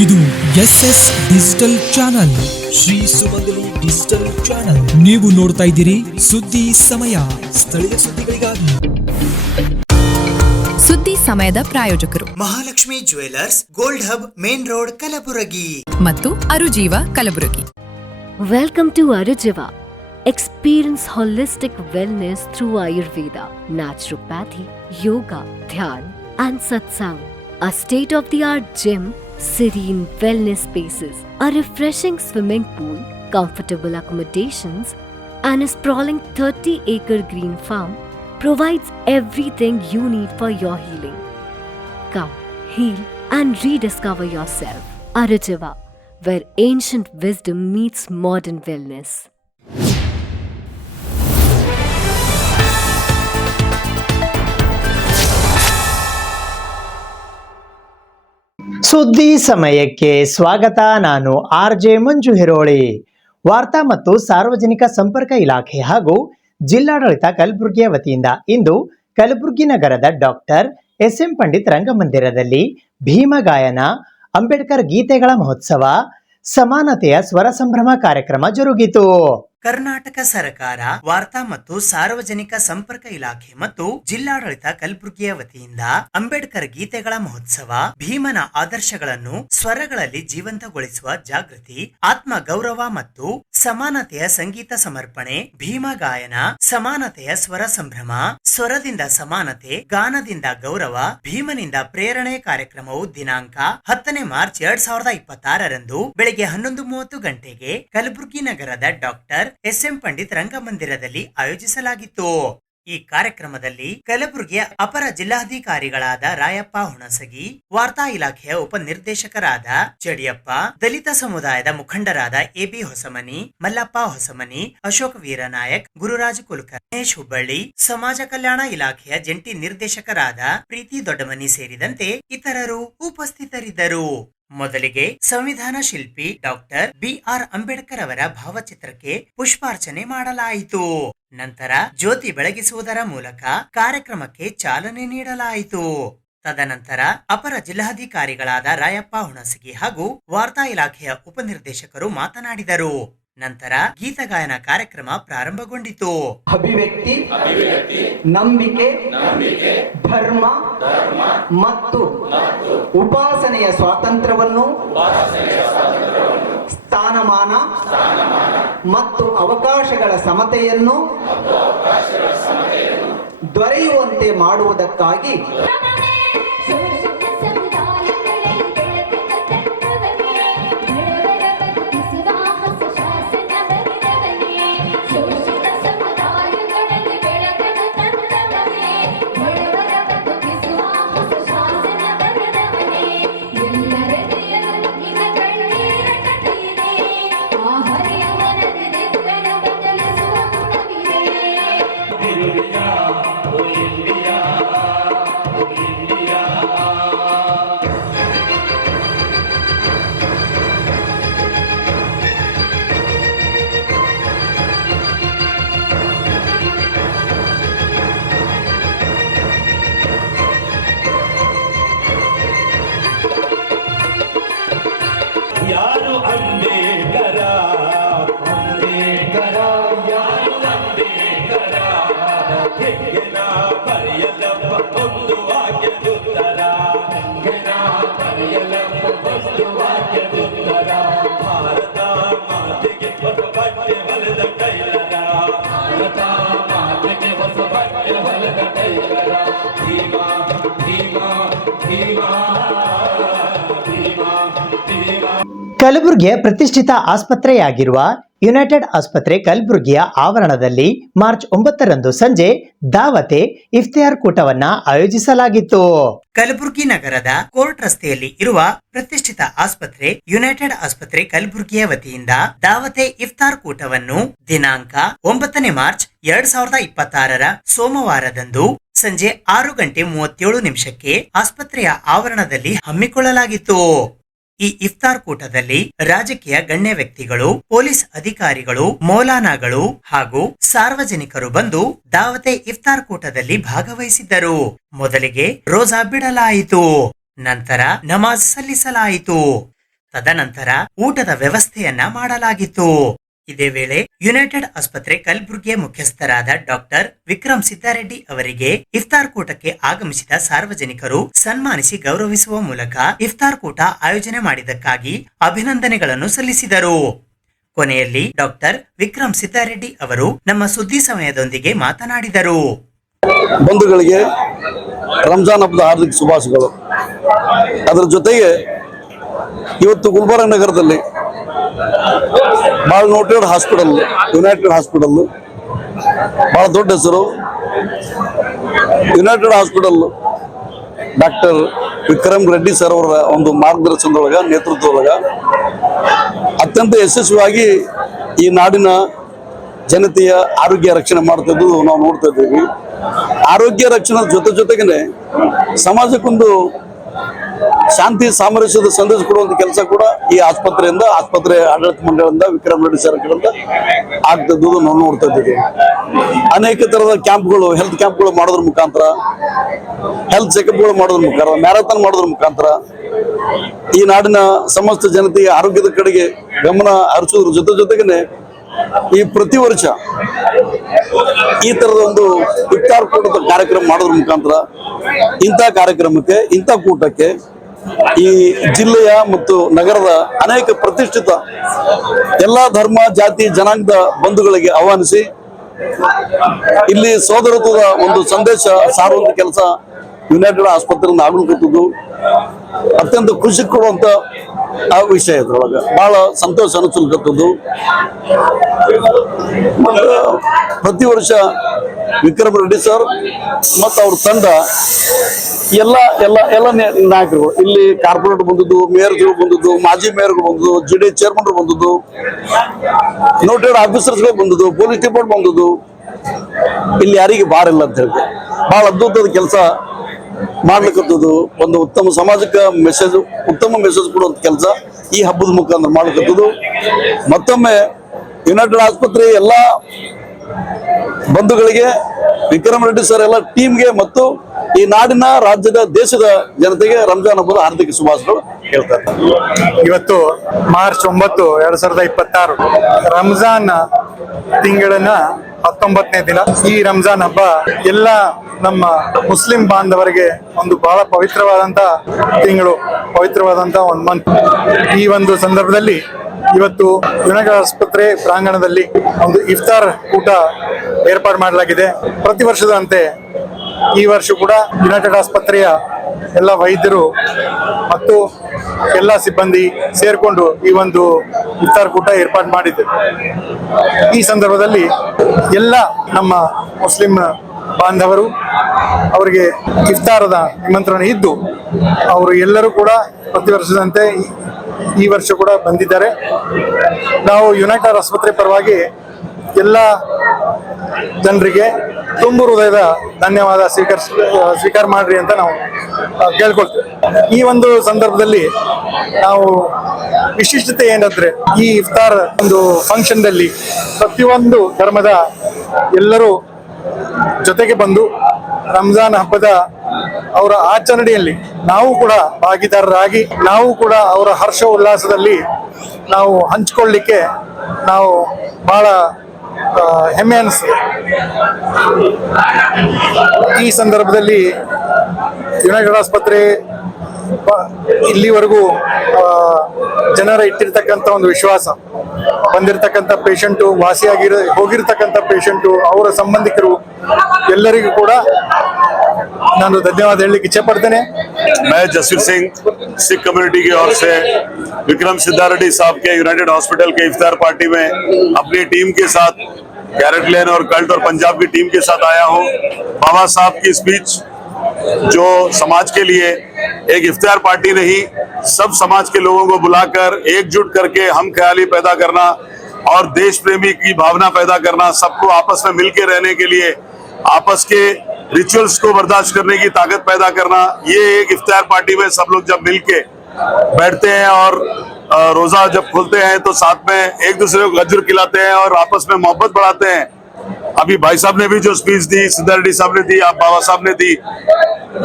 ಇದು SS digital channel, Shri ಸುಮಂಗಲಿ digital channel. ನೀವು ನೋಡ್ತಾ ಇದ್ದೀರಿ ಸುದ್ದಿ ಸಮಯ, ಸ್ಥಳೀಯ ಸುದ್ದಿಗಳಿಗಾಗಿ. ಸುದ್ದಿ ಸಮಯದ ಪ್ರಾಯೋಜಕರು Mahalakshmi jewellers, gold hub, main road, Kalaburagi ಮತ್ತು ಅರುಜೀವ Kalaburagi. Welcome to Arujiva. Experience holistic wellness through Ayurveda, naturopathy, yoga, dhyan, and satsang. A state-of-the-art gym, serene wellness spaces, a refreshing swimming pool, comfortable accommodations, and a sprawling 30-acre green farm provides everything you need for your healing. Come, heal, and rediscover yourself. Arujiva, where ancient wisdom meets modern wellness. ಸುದ್ದಿ ಸಮಯಕ್ಕೆ ಸ್ವಾಗತ. ನಾನು RJ ಮಂಜು ಹಿರೋಳಿ. ವಾರ್ತಾ ಮತ್ತು ಸಾರ್ವಜನಿಕ ಸಂಪರ್ಕ ಇಲಾಖೆ ಹಾಗೂ ಜಿಲ್ಲಾಡಳಿತ ಕಲಬುರಗಿಯ ವತಿಯಿಂದ ಇಂದು ಕಲಬುರಗಿ ನಗರದ ಡಾಕ್ಟರ್ SM ಪಂಡಿತ್ ರಂಗಮಂದಿರದಲ್ಲಿ ಭೀಮ ಗಾಯನ, ಅಂಬೇಡ್ಕರ್ ಗೀತೆಗಳ ಮಹೋತ್ಸವ, ಸಮಾನತೆಯ ಸ್ವರ ಸಂಭ್ರಮ ಕಾರ್ಯಕ್ರಮ ಜರುಗಿತು. ಕರ್ನಾಟಕ ಸರ್ಕಾರ ವಾರ್ತಾ ಮತ್ತು ಸಾರ್ವಜನಿಕ ಸಂಪರ್ಕ ಇಲಾಖೆ ಮತ್ತು ಜಿಲ್ಲಾಡಳಿತ ಕಲಬುರಗಿಯ ವತಿಯಿಂದ ಅಂಬೇಡ್ಕರ್ ಗೀತೆಗಳ ಮಹೋತ್ಸವ, ಭೀಮನ ಆದರ್ಶಗಳನ್ನು ಸ್ವರಗಳಲ್ಲಿ ಜೀವಂತಗೊಳಿಸುವ ಜಾಗೃತಿ, ಆತ್ಮ ಗೌರವ ಮತ್ತು ಸಮಾನತೆಯ ಸಂಗೀತ ಸಮರ್ಪಣೆ, ಭೀಮ ಗಾಯನ, ಸಮಾನತೆಯ ಸ್ವರ ಸಂಭ್ರಮ, ಸ್ವರದಿಂದ ಸಮಾನತೆ, ಗಾನದಿಂದ ಗೌರವ, ಭೀಮನಿಂದ ಪ್ರೇರಣೆ ಕಾರ್ಯಕ್ರಮವು ದಿನಾಂಕ 10 ಮಾರ್ಚ್ 2026ರಂದು ಬೆಳಗ್ಗೆ 11:30 ಗಂಟೆಗೆ ಕಲಬುರಗಿ ನಗರದ ಡಾಕ್ಟರ್ SM ಪಂಡಿತ್ ರಂಗಮಂದಿರದಲ್ಲಿ ಆಯೋಜಿಸಲಾಗಿತ್ತು. ಈ ಕಾರ್ಯಕ್ರಮದಲ್ಲಿ ಕಲಬುರಗಿಯ ಅಪರ ಜಿಲ್ಲಾಧಿಕಾರಿಗಳಾದ ರಾಯಪ್ಪ ಹುಣಸಗಿ, ವಾರ್ತಾ ಇಲಾಖೆಯ ಉಪನಿರ್ದೇಶಕರಾದ ಜಡಿಯಪ್ಪ, ದಲಿತ ಸಮುದಾಯದ ಮುಖಂಡರಾದ AB ಹೊಸಮನಿ, ಮಲ್ಲಪ್ಪ ಹೊಸಮನಿ, ಅಶೋಕ್ ವೀರನಾಯಕ್, ಗುರುರಾಜ್ ಕುಲಕರ್ಣಿ, ಗಣೇಶ್ ಹುಬ್ಬಳ್ಳಿ, ಸಮಾಜ ಕಲ್ಯಾಣ ಇಲಾಖೆಯ ಜಂಟಿ ನಿರ್ದೇಶಕರಾದ ಪ್ರೀತಿ ದೊಡ್ಡಮನಿ ಸೇರಿದಂತೆ ಇತರರು ಉಪಸ್ಥಿತರಿದ್ದರು. ಮೊದಲಿಗೆ ಸಂವಿಧಾನ ಶಿಲ್ಪಿ ಡಾಕ್ಟರ್ BR ಅಂಬೇಡ್ಕರ್ ಅವರ ಭಾವಚಿತ್ರಕ್ಕೆ ಪುಷ್ಪಾರ್ಚನೆ ಮಾಡಲಾಯಿತು. ನಂತರ ಜ್ಯೋತಿ ಬೆಳಗಿಸುವುದರ ಮೂಲಕ ಕಾರ್ಯಕ್ರಮಕ್ಕೆ ಚಾಲನೆ ನೀಡಲಾಯಿತು. ತದನಂತರ ಅಪರ ಜಿಲ್ಲಾಧಿಕಾರಿಗಳಾದ ರಾಯಪ್ಪ ಹುಣಸಗಿ ಹಾಗೂ ವಾರ್ತಾ ಇಲಾಖೆಯ ಉಪನಿರ್ದೇಶಕರು ಮಾತನಾಡಿದರು. ನಂತರ ಗೀತಗಾಯನ ಕಾರ್ಯಕ್ರಮ ಪ್ರಾರಂಭಗೊಂಡಿತು. ಅಭಿವ್ಯಕ್ತಿ, ನಂಬಿಕೆ, ಧರ್ಮ ಮತ್ತು ಉಪಾಸನೆಯ ಸ್ವಾತಂತ್ರ್ಯವನ್ನು, ಸ್ಥಾನಮಾನ ಮತ್ತು ಅವಕಾಶಗಳ ಸಮತೆಯನ್ನು ದೊರೆಯುವಂತೆ ಮಾಡುವುದಕ್ಕಾಗಿ ಯಾರು ಅಂಬೇಡ್ಕರ, ಅಂಬೇಡ್ಕರ, ಯಾರು ಅಂಬೇಡ್ಕರ, ಹೆಂಗೆನ ಬರೆಯಲಪ್ಪ ಒಂದು ವಾಕ್ಯದುತ್ತರ, ಹೆಂಗೆನ ಬರೆಯಲಪ್ಪ ಒಂದು ವಾಕ್ಯದುತ್ತರ, ಭಾರತ ಮಾತೆಗೆ ಹೊಸ ಬಟ್ಟೆ ಹೊಲದ ಕೈಲರ, ಭಾರತ ಮಾತೆಗೆ ಹೊಸ ಬಟ್ಟೆ ಹೊಲದ ಕೈಲರ, ಭೀಮ ಭೀಮ ಭೀಮ. ಕಲಬುರಗಿಯ ಪ್ರತಿಷ್ಠಿತ ಆಸ್ಪತ್ರೆಯಾಗಿರುವ ಯುನೈಟೆಡ್ ಆಸ್ಪತ್ರೆ ಕಲಬುರಗಿಯ ಆವರಣದಲ್ಲಿ ಮಾರ್ಚ್ 9ರಂದು ಸಂಜೆ ದಾವತೆ ಇಫ್ತಿಯಾರ್ ಕೂಟವನ್ನ ಆಯೋಜಿಸಲಾಗಿತ್ತು. ಕಲಬುರಗಿ ನಗರದ ಕೋರ್ಟ್ ರಸ್ತೆಯಲ್ಲಿ ಇರುವ ಪ್ರತಿಷ್ಠಿತ ಆಸ್ಪತ್ರೆ ಯುನೈಟೆಡ್ ಆಸ್ಪತ್ರೆ ಕಲಬುರಗಿಯ ವತಿಯಿಂದ ದಾವತೆ ಇಫ್ತಾರ್ ಕೂಟವನ್ನು ದಿನಾಂಕ 9 ಮಾರ್ಚ್ 2026ರ ಸೋಮವಾರದಂದು ಸಂಜೆ 6:37 ಆಸ್ಪತ್ರೆಯ ಆವರಣದಲ್ಲಿ ಹಮ್ಮಿಕೊಳ್ಳಲಾಗಿತ್ತು. ಈ ಇಫ್ತಾರ್ ಕೂಟದಲ್ಲಿ ರಾಜಕೀಯ ಗಣ್ಯ ವ್ಯಕ್ತಿಗಳು, ಪೊಲೀಸ್ ಅಧಿಕಾರಿಗಳು, ಮೌಲಾನಾಗಳು ಹಾಗೂ ಸಾರ್ವಜನಿಕರು ಬಂದು ದಾವತೆ ಇಫ್ತಾರ್ ಕೂಟದಲ್ಲಿ ಭಾಗವಹಿಸಿದ್ದರು. ಮೊದಲಿಗೆ ರೋಜಾ ಬಿಡಲಾಯಿತು, ನಂತರ ನಮಾಜ್ ಸಲ್ಲಿಸಲಾಯಿತು. ತದನಂತರ ಊಟದ ವ್ಯವಸ್ಥೆಯನ್ನ ಮಾಡಲಾಗಿತ್ತು. ಇದೇ ವೇಳೆ ಯುನೈಟೆಡ್ ಆಸ್ಪತ್ರೆ ಕಲಬುರಗಿಯ ಮುಖ್ಯಸ್ಥರಾದ ಡಾಕ್ಟರ್ ವಿಕ್ರಮ್ ಸಿದ್ದಾರೆಡ್ಡಿ ಅವರಿಗೆ ಇಫ್ತಾರ್ ಕೂಟಕ್ಕೆ ಆಗಮಿಸಿದ ಸಾರ್ವಜನಿಕರು ಸನ್ಮಾನಿಸಿ ಗೌರವಿಸುವ ಮೂಲಕ ಇಫ್ತಾರ್ ಕೂಟ ಆಯೋಜನೆ ಮಾಡಿದ್ದಕ್ಕಾಗಿ ಅಭಿನಂದನೆಗಳನ್ನು ಸಲ್ಲಿಸಿದರು. ಕೊನೆಯಲ್ಲಿ ಡಾಕ್ಟರ್ ವಿಕ್ರಮ್ ಸಿದ್ದಾರೆಡ್ಡಿ ಅವರು ನಮ್ಮ ಸುದ್ದಿ ಸಮಯದೊಂದಿಗೆ ಮಾತನಾಡಿದರು. ಬಂಧುಗಳಿಗೆ ರಂಜಾನ್ ಹಬ್ಬದ ಹಾರ್ದಿಕ ಶುಭಾಶಯಗಳು. ಅದರ ಜೊತೆಗೆ ಇವತ್ತು ಗುಲ್ಬರ್ಗ ನಗರದಲ್ಲಿ ಬಹಳ ನೋಟೆಡ್ ಹಾಸ್ಪಿಟಲ್, ಯುನೈಟೆಡ್ ಹಾಸ್ಪಿಟಲ್, ಬಹಳ ದೊಡ್ಡ ಹೆಸರು. United hospital doctor Vikram Reddy sir ಅವರ ಒಂದು ಮಾರ್ಗದರ್ಶನದೊಳಗ, ನೇತೃತ್ವದೊಳಗ ಅತ್ಯಂತ ಯಶಸ್ವಿಯಾಗಿ ಈ ನಾಡಿನ ಜನತೆಯ ಆರೋಗ್ಯ ರಕ್ಷಣೆ ಮಾಡ್ತಿದ್ದು ನಾವು ನೋಡ್ತಾ ಇದ್ದೀವಿ. ಆರೋಗ್ಯ ರಕ್ಷಣೆ ಜೊತೆಗೇನೆ ಸಮಾಜಕ್ಕೊಂದು ಶಾಂತಿ ಸಾಮರಸ್ಯದ ಸಂದೇಶ ಕೊಡುವಂತ ಕೆಲಸ ಕೂಡ ಈ ಆಸ್ಪತ್ರೆ ಆಡಳಿತ ಮಂಡಳಿಯಿಂದ ವಿಕ್ರಮ್ ರೆಡ್ಡಿ ಸರ್ ಕಡೆಯಿಂದ ಆಗ್ತದ್ದು ನಾವು ನೋಡ್ತಾ ಇದ್ದೀವಿ. ಅನೇಕ ತರದ ಕ್ಯಾಂಪ್ಗಳು, ಹೆಲ್ತ್ ಕ್ಯಾಂಪ್ಗಳು ಮಾಡೋದ್ರ ಮುಖಾಂತರ, ಹೆಲ್ತ್ ಚೆಕಪ್ಗಳು ಮಾಡೋದ್ರ ಮುಖಾಂತರ, ಮ್ಯಾರಥಾನ್ ಮಾಡೋದ್ರ ಮುಖಾಂತರ ಈ ನಾಡಿನ ಸಮಸ್ತ ಜನತೆಯ ಆರೋಗ್ಯದ ಕಡೆಗೆ ಗಮನ ಹರಿಸೋದ್ರ ಜೊತೆಗೇನೆ ಈ ಪ್ರತಿ ವರ್ಷ ಈ ತರದ ಒಂದು ಇಫ್ತಾರ್ ಕೂಟದ ಕಾರ್ಯಕ್ರಮ ಮಾಡೋದ್ರ ಮುಖಾಂತರ ಇಂಥ ಕಾರ್ಯಕ್ರಮಕ್ಕೆ, ಇಂಥ ಕೂಟಕ್ಕೆ ಈ ಜಿಲ್ಲೆಯ ಮತ್ತು ನಗರದ ಅನೇಕ ಪ್ರತಿಷ್ಠಿತ ಎಲ್ಲಾ ಧರ್ಮ, ಜಾತಿ, ಜನಾಂಗದ ಬಂಧುಗಳಿಗೆ ಆಹ್ವಾನಿಸಿ ಇಲ್ಲಿ ಸೋದರತ್ವದ ಒಂದು ಸಂದೇಶ ಸಾರುವಂತ ಕೆಲಸ ಯುನೈಟೆಡ್ ಆಸ್ಪತ್ರೆಯಿಂದ ಆಗಲಿಕ್ಕದ್ದು ಅತ್ಯಂತ ಖುಷಿ ಕೊಡುವಂತ ಆ ವಿಷಯ. ಇದ್ರೊಳಗೆ ಬಹಳ ಸಂತೋಷ ಅನಿಸಲ್ಕತ್ತದ್ದು. ಪ್ರತಿ ವರ್ಷ ವಿಕ್ರಮ್ ರೆಡ್ಡಿ ಸರ್ ಮತ್ತು ಅವ್ರ ತಂಡ ಎಲ್ಲ ನಾಯಕರು ಇಲ್ಲಿ ಕಾರ್ಪೊರೇಟ್ ಬಂದದ್ದು, ಮೇಯರ್ಗಳು ಬಂದದ್ದು, ಮಾಜಿ ಮೇಯರ್ಗಳು ಬಂದದ್ದು, ಜಿಡಿ ಚೇರ್ಮನ್ ಬಂದದ್ದು, ನೋಟೆಡ್ ಆಫೀಸರ್ಸ್ಗಳು ಬಂದದ್ದು, ಪೊಲೀಸ್ ಡಿಪಾರ್ಟ್ಮೆಂಟ್ ಬಂದದ್ದು. ಇಲ್ಲಿ ಯಾರಿಗೆ ಬಾರ್ ಇಲ್ಲ ಅಂತ ಹೇಳಿ ಬಹಳ ಅದ್ಭುತವಾದ ಕೆಲಸ ಮಾಡ್ಲಿಕ್ಕದ್ದು. ಒಂದು ಉತ್ತಮ ಸಮಾಜಕ್ಕೆ ಉತ್ತಮ ಮೆಸೇಜ್ ಕೊಡುವಂತ ಕೆಲಸ ಈ ಹಬ್ಬದ ಮುಖಾಂತರ ಮಾಡ್ಲಿಕ್ಕದ್ದು. ಮತ್ತೊಮ್ಮೆ ಯುನೈಟೆಡ್ ಆಸ್ಪತ್ರೆ ಎಲ್ಲ ಬಂಧುಗಳಿಗೆ, ವಿಕ್ರಮ್ ರೆಡ್ಡಿ ಸರ್ ಎಲ್ಲ ಟೀಮ್ಗೆ ಮತ್ತು ಈ ನಾಡಿನ, ರಾಜ್ಯದ, ದೇಶದ ಜನತೆಗೆ ರಂಜಾನ್ ಹಬ್ಬದ ಹಾರ್ದಿಕ ಶುಭಾಶಯಗಳು ಹೇಳ್ತಾರೆ. ಇವತ್ತು ಮಾರ್ಚ್ 9, 2026 ರಂಜಾನ್ ತಿಂಗಳಿನ 19ನೇ ದಿನ. ಈ ರಂಜಾನ್ ಹಬ್ಬ ಎಲ್ಲ ನಮ್ಮ ಮುಸ್ಲಿಂ ಬಾಂಧವರಿಗೆ ಒಂದು ಬಹಳ ಪವಿತ್ರವಾದಂತ ತಿಂಗಳು, ಪವಿತ್ರವಾದಂತ ಒಂದು ಮಂತ್. ಈ ಒಂದು ಸಂದರ್ಭದಲ್ಲಿ ಇವತ್ತು ಯುನೈಟೆಡ್ ಆಸ್ಪತ್ರೆ ಪ್ರಾಂಗಣದಲ್ಲಿ ಒಂದು ಇಫ್ತಾರ್ ಊಟ ಏರ್ಪಾಡು ಮಾಡಲಾಗಿದೆ. ಪ್ರತಿ ವರ್ಷದಂತೆ ಈ ವರ್ಷ ಕೂಡ ಯುನೈಟೆಡ್ ಆಸ್ಪತ್ರೆಯ ಎಲ್ಲ ವೈದ್ಯರು ಮತ್ತು ಎಲ್ಲ ಸಿಬ್ಬಂದಿ ಸೇರ್ಕೊಂಡು ಈ ಒಂದು ಇಫ್ತಾರ್ ಕೂಟ ಏರ್ಪಾಡು ಮಾಡಿದ್ರು. ಈ ಸಂದರ್ಭದಲ್ಲಿ ಎಲ್ಲ ನಮ್ಮ ಮುಸ್ಲಿಂ ಬಾಂಧವರು ಅವರಿಗೆ ಇಫ್ತಾರದ ನಿಮಂತ್ರಣ ಇದ್ದು ಅವರು ಎಲ್ಲರೂ ಕೂಡ ಪ್ರತಿ ವರ್ಷದಂತೆ ಈ ವರ್ಷ ಕೂಡ ಬಂದಿದ್ದಾರೆ. ನಾವು ಯುನೈಟೆಡ್ ಆಸ್ಪತ್ರೆ ಪರವಾಗಿ ಎಲ್ಲ ಜನರಿಗೆ ತುಂಬು ಹೃದಯದ ಧನ್ಯವಾದ ಸ್ವೀಕಾರ ಮಾಡ್ರಿ ಅಂತ ನಾವು ಕೇಳ್ಕೊಳ್ತೇವೆ. ಈ ಒಂದು ಸಂದರ್ಭದಲ್ಲಿ ನಾವು ವಿಶಿಷ್ಟತೆ ಏನಂದ್ರೆ, ಈ ಇಫ್ತಾರ್ ಒಂದು ಫಂಕ್ಷನ್ದಲ್ಲಿ ಪ್ರತಿಯೊಂದು ಧರ್ಮದ ಎಲ್ಲರೂ ಜೊತೆಗೆ ಬಂದು ರಂಜಾನ್ ಹಬ್ಬದ ಅವರ ಆಚರಣೆಯಲ್ಲಿ ನಾವು ಕೂಡ ಭಾಗಿದಾರರಾಗಿ, ನಾವು ಕೂಡ ಅವರ ಹರ್ಷ ಉಲ್ಲಾಸದಲ್ಲಿ ನಾವು ಹಂಚಿಕೊಳ್ಳಿಕ್ಕೆ ನಾವು ಬಹಳ ಹೆಮ್ಮೆ ಅನಿಸ್ತದೆ. ಈ ಸಂದರ್ಭದಲ್ಲಿ ಯುನೈಟೆಡ್ ಆಸ್ಪತ್ರೆ ಇಲ್ಲಿವರೆಗೂ ಜನರ ಇಟ್ಟಿರ್ತಕ್ಕಂಥ ಒಂದು ವಿಶ್ವಾಸ, ಬಂದಿರತಕ್ಕಂಥ ಪೇಷಂಟು, ಹೋಗಿರ್ತಕ್ಕಂಥ ಪೇಷಂಟು, ಅವರ ಸಂಬಂಧಿಕರು ಎಲ್ಲರಿಗೂ ಕೂಡ ನಾನು ಧನ್ಯವಾದ ಹೇಳಲಿಕ್ಕೆ ಇಚ್ಛೆ ಪಡ್ತೇನೆ. मैं जसवीर सिंह, सिख कम्युनिटी की ओर से विक्रम सिद्धारेड्डी साहब के यूनाइटेड हॉस्पिटल के इफ्तार पार्टी में अपनी टीम के साथ, कैरेट लेन और कल्ट और पंजाब की टीम के साथ आया हूं। बाबा साहब की स्पीच जो समाज के लिए एक इफ्तार पार्टी नहीं, सब समाज के लोगों को बुलाकर एकजुट करके हम ख्याली पैदा करना और देश प्रेमी की भावना पैदा करना, सबको आपस में मिलके रहने के लिए आपस के रिचुअल्स को बर्दाश्त करने की ताकत पैदा करना, ये एक इफ्तार पार्टी में सब लोग जब मिलके बैठते हैं और रोजा जब खोलते हैं तो साथ में एक दूसरे को गजर खिलाते हैं और आपस में मोहब्बत बढ़ाते हैं। अभी भाई साहब ने भी जो स्पीच दी, सिद्धारेड्डी साहब ने दी, आप बाबा साहब ने दी,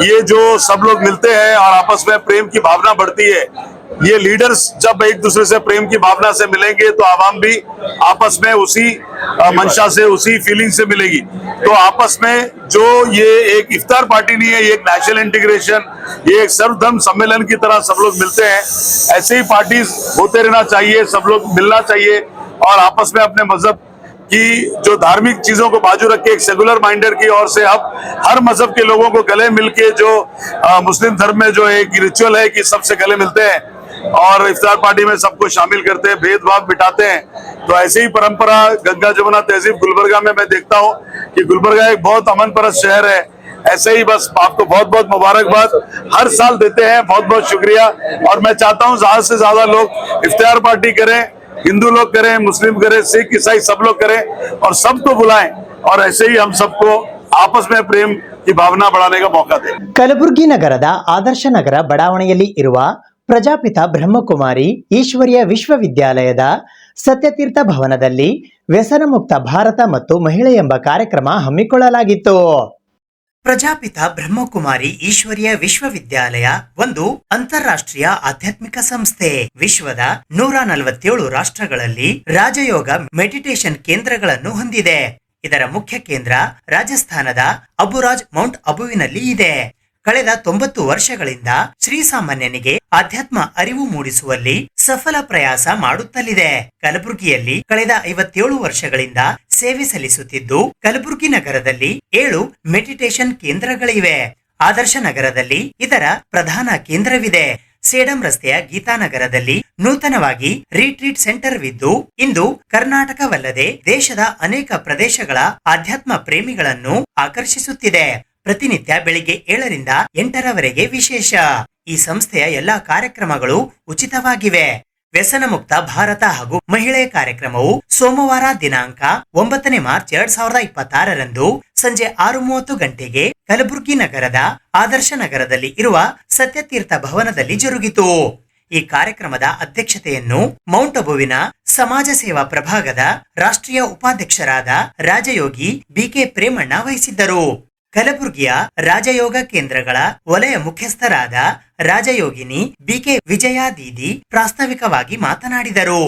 ये जो सब लोग मिलते हैं और आपस में प्रेम की भावना बढ़ती है, ये लीडर्स जब एक दूसरे से प्रेम की भावना से मिलेंगे तो आवाम भी आपस में उसी मंशा से, उसी फीलिंग से मिलेगी। तो आपस में जो ये एक इफ्तार पार्टी नहीं है, ये एक नेशनल इंटीग्रेशन, ये एक सर्वधर्म सम्मेलन की तरह सब लोग मिलते हैं। ऐसे ही पार्टीज होते रहना चाहिए, सब लोग मिलना चाहिए और आपस में अपने मजहब की जो धार्मिक चीजों को बाजू रख के एक सेकुलर माइंडर की ओर से अब हर मजहब के लोगों को गले मिलके जो मुस्लिम धर्म में जो एक रिचुअल है कि सबसे गले मिलते हैं और इफ्तार पार्टी में सबको शामिल करते हैं, भेदभाव मिटाते हैं। तो ऐसे ही परंपरा गंगा जमुना तहजीब गुलबर्गा में मैं देखता हूँ कि गुलबर्गा एक बहुत अमन परस्त शहर है। ऐसे ही बस आपको बहुत बहुत मुबारकबाद हर साल देते हैं, बहुत बहुत शुक्रिया। और मैं चाहता हूँ ज्यादा से ज्यादा लोग इफ्तार पार्टी करें, हिंदू लोग करें, मुस्लिम करें, सिख ईसाई सब लोग करें और सबको बुलाएं और ऐसे ही हम सबको आपस में प्रेम की भावना बढ़ाने का मौका दें। ಕಲಬುರಗಿ ನಗರದ ಆದರ್ಶ ನಗರ ಬಡಾವಣೆಯಲ್ಲಿ ಇರುವ ಪ್ರಜಾಪಿತ ಬ್ರಹ್ಮಕುಮಾರಿ ಈಶ್ವರ್ಯ ವಿಶ್ವವಿದ್ಯಾಲಯದ ಸತ್ಯತೀರ್ಥ ಭವನದಲ್ಲಿ ವ್ಯಸನ ಮುಕ್ತ ಭಾರತ ಮತ್ತು ಮಹಿಳೆ ಎಂಬ ಕಾರ್ಯಕ್ರಮ ಹಮ್ಮಿಕೊಳ್ಳಲಾಗಿತ್ತು. ಪ್ರಜಾಪಿತ ಬ್ರಹ್ಮಕುಮಾರಿ ಈಶ್ವರ್ಯ ವಿಶ್ವವಿದ್ಯಾಲಯ ಒಂದು ಅಂತಾರಾಷ್ಟ್ರೀಯ ಆಧ್ಯಾತ್ಮಿಕ ಸಂಸ್ಥೆ. ವಿಶ್ವದ 147 ರಾಷ್ಟ್ರಗಳಲ್ಲಿ ರಾಜಯೋಗ ಮೆಡಿಟೇಷನ್ ಕೇಂದ್ರಗಳನ್ನು ಹೊಂದಿದೆ. ಇದರ ಮುಖ್ಯ ಕೇಂದ್ರ ರಾಜಸ್ಥಾನದ ಅಬುರಾಜ್ ಮೌಂಟ್ ಅಬುವಿನಲ್ಲಿ ಇದೆ. ಕಳೆದ 90 ವರ್ಷಗಳಿಂದ ಶ್ರೀಸಾಮಾನ್ಯನಿಗೆ ಆಧ್ಯಾತ್ಮ ಅರಿವು ಮೂಡಿಸುವಲ್ಲಿ ಸಫಲ ಪ್ರಯಾಸ ಮಾಡುತ್ತಲಿದೆ. ಕಲಬುರಗಿಯಲ್ಲಿ ಕಳೆದ 57 ವರ್ಷಗಳಿಂದ ಸೇವೆ ಸಲ್ಲಿಸುತ್ತಿದ್ದು, ಕಲಬುರಗಿ ನಗರದಲ್ಲಿ 7 ಮೆಡಿಟೇಷನ್ ಕೇಂದ್ರಗಳಿವೆ. ಆದರ್ಶ ನಗರದಲ್ಲಿ ಇದರ ಪ್ರಧಾನ ಕೇಂದ್ರವಿದೆ. ಸೇಡಂ ರಸ್ತೆಯ ಗೀತಾನಗರದಲ್ಲಿ ನೂತನವಾಗಿ ರಿಟ್ರೀಟ್ ಸೆಂಟರ್ವಿದ್ದು, ಇಂದು ಕರ್ನಾಟಕವಲ್ಲದೆ ದೇಶದ ಅನೇಕ ಪ್ರದೇಶಗಳ ಆಧ್ಯಾತ್ಮ ಪ್ರೇಮಿಗಳನ್ನು ಆಕರ್ಷಿಸುತ್ತಿದೆ. ಪ್ರತಿನಿತ್ಯ ಬೆಳಿಗ್ಗೆ 7 ರಿಂದ 8ರವರೆಗೆ ವಿಶೇಷ. ಈ ಸಂಸ್ಥೆಯ ಎಲ್ಲಾ ಕಾರ್ಯಕ್ರಮಗಳು ಉಚಿತವಾಗಿವೆ. ವ್ಯಸನ ಮುಕ್ತ ಭಾರತ ಹಾಗೂ ಮಹಿಳೆ ಕಾರ್ಯಕ್ರಮವು ಸೋಮವಾರ ದಿನಾಂಕ 9ನೇ ಮಾರ್ಚ್ 2026ರಂದು ಸಂಜೆ 6:30 ಗಂಟೆಗೆ ಕಲಬುರಗಿ ನಗರದ ಆದರ್ಶ ನಗರದಲ್ಲಿ ಇರುವ ಸತ್ಯತೀರ್ಥ ಭವನದಲ್ಲಿ ಜರುಗಿತು. ಈ ಕಾರ್ಯಕ್ರಮದ ಅಧ್ಯಕ್ಷತೆಯನ್ನು ಮೌಂಟ್ ಅಬುವಿನ ಸಮಾಜ ಸೇವಾ ಪ್ರಭಾಗದ ರಾಷ್ಟ್ರೀಯ ಉಪಾಧ್ಯಕ್ಷರಾದ ರಾಜಯೋಗಿ ಬಿಕೆ ಪ್ರೇಮಣ್ಣ ವಹಿಸಿದ್ದರು. ಕಲಬುರಗಿಯ ರಾಜಯೋಗ ಕೇಂದ್ರಗಳ ವಲಯ ಮುಖ್ಯಸ್ಥರಾದ ರಾಜಯೋಗಿನಿ ಬಿಕೆ ವಿಜಯಾ ದೀದಿ ಪ್ರಾಸ್ತಾವಿಕವಾಗಿ ಮಾತನಾಡಿದರು.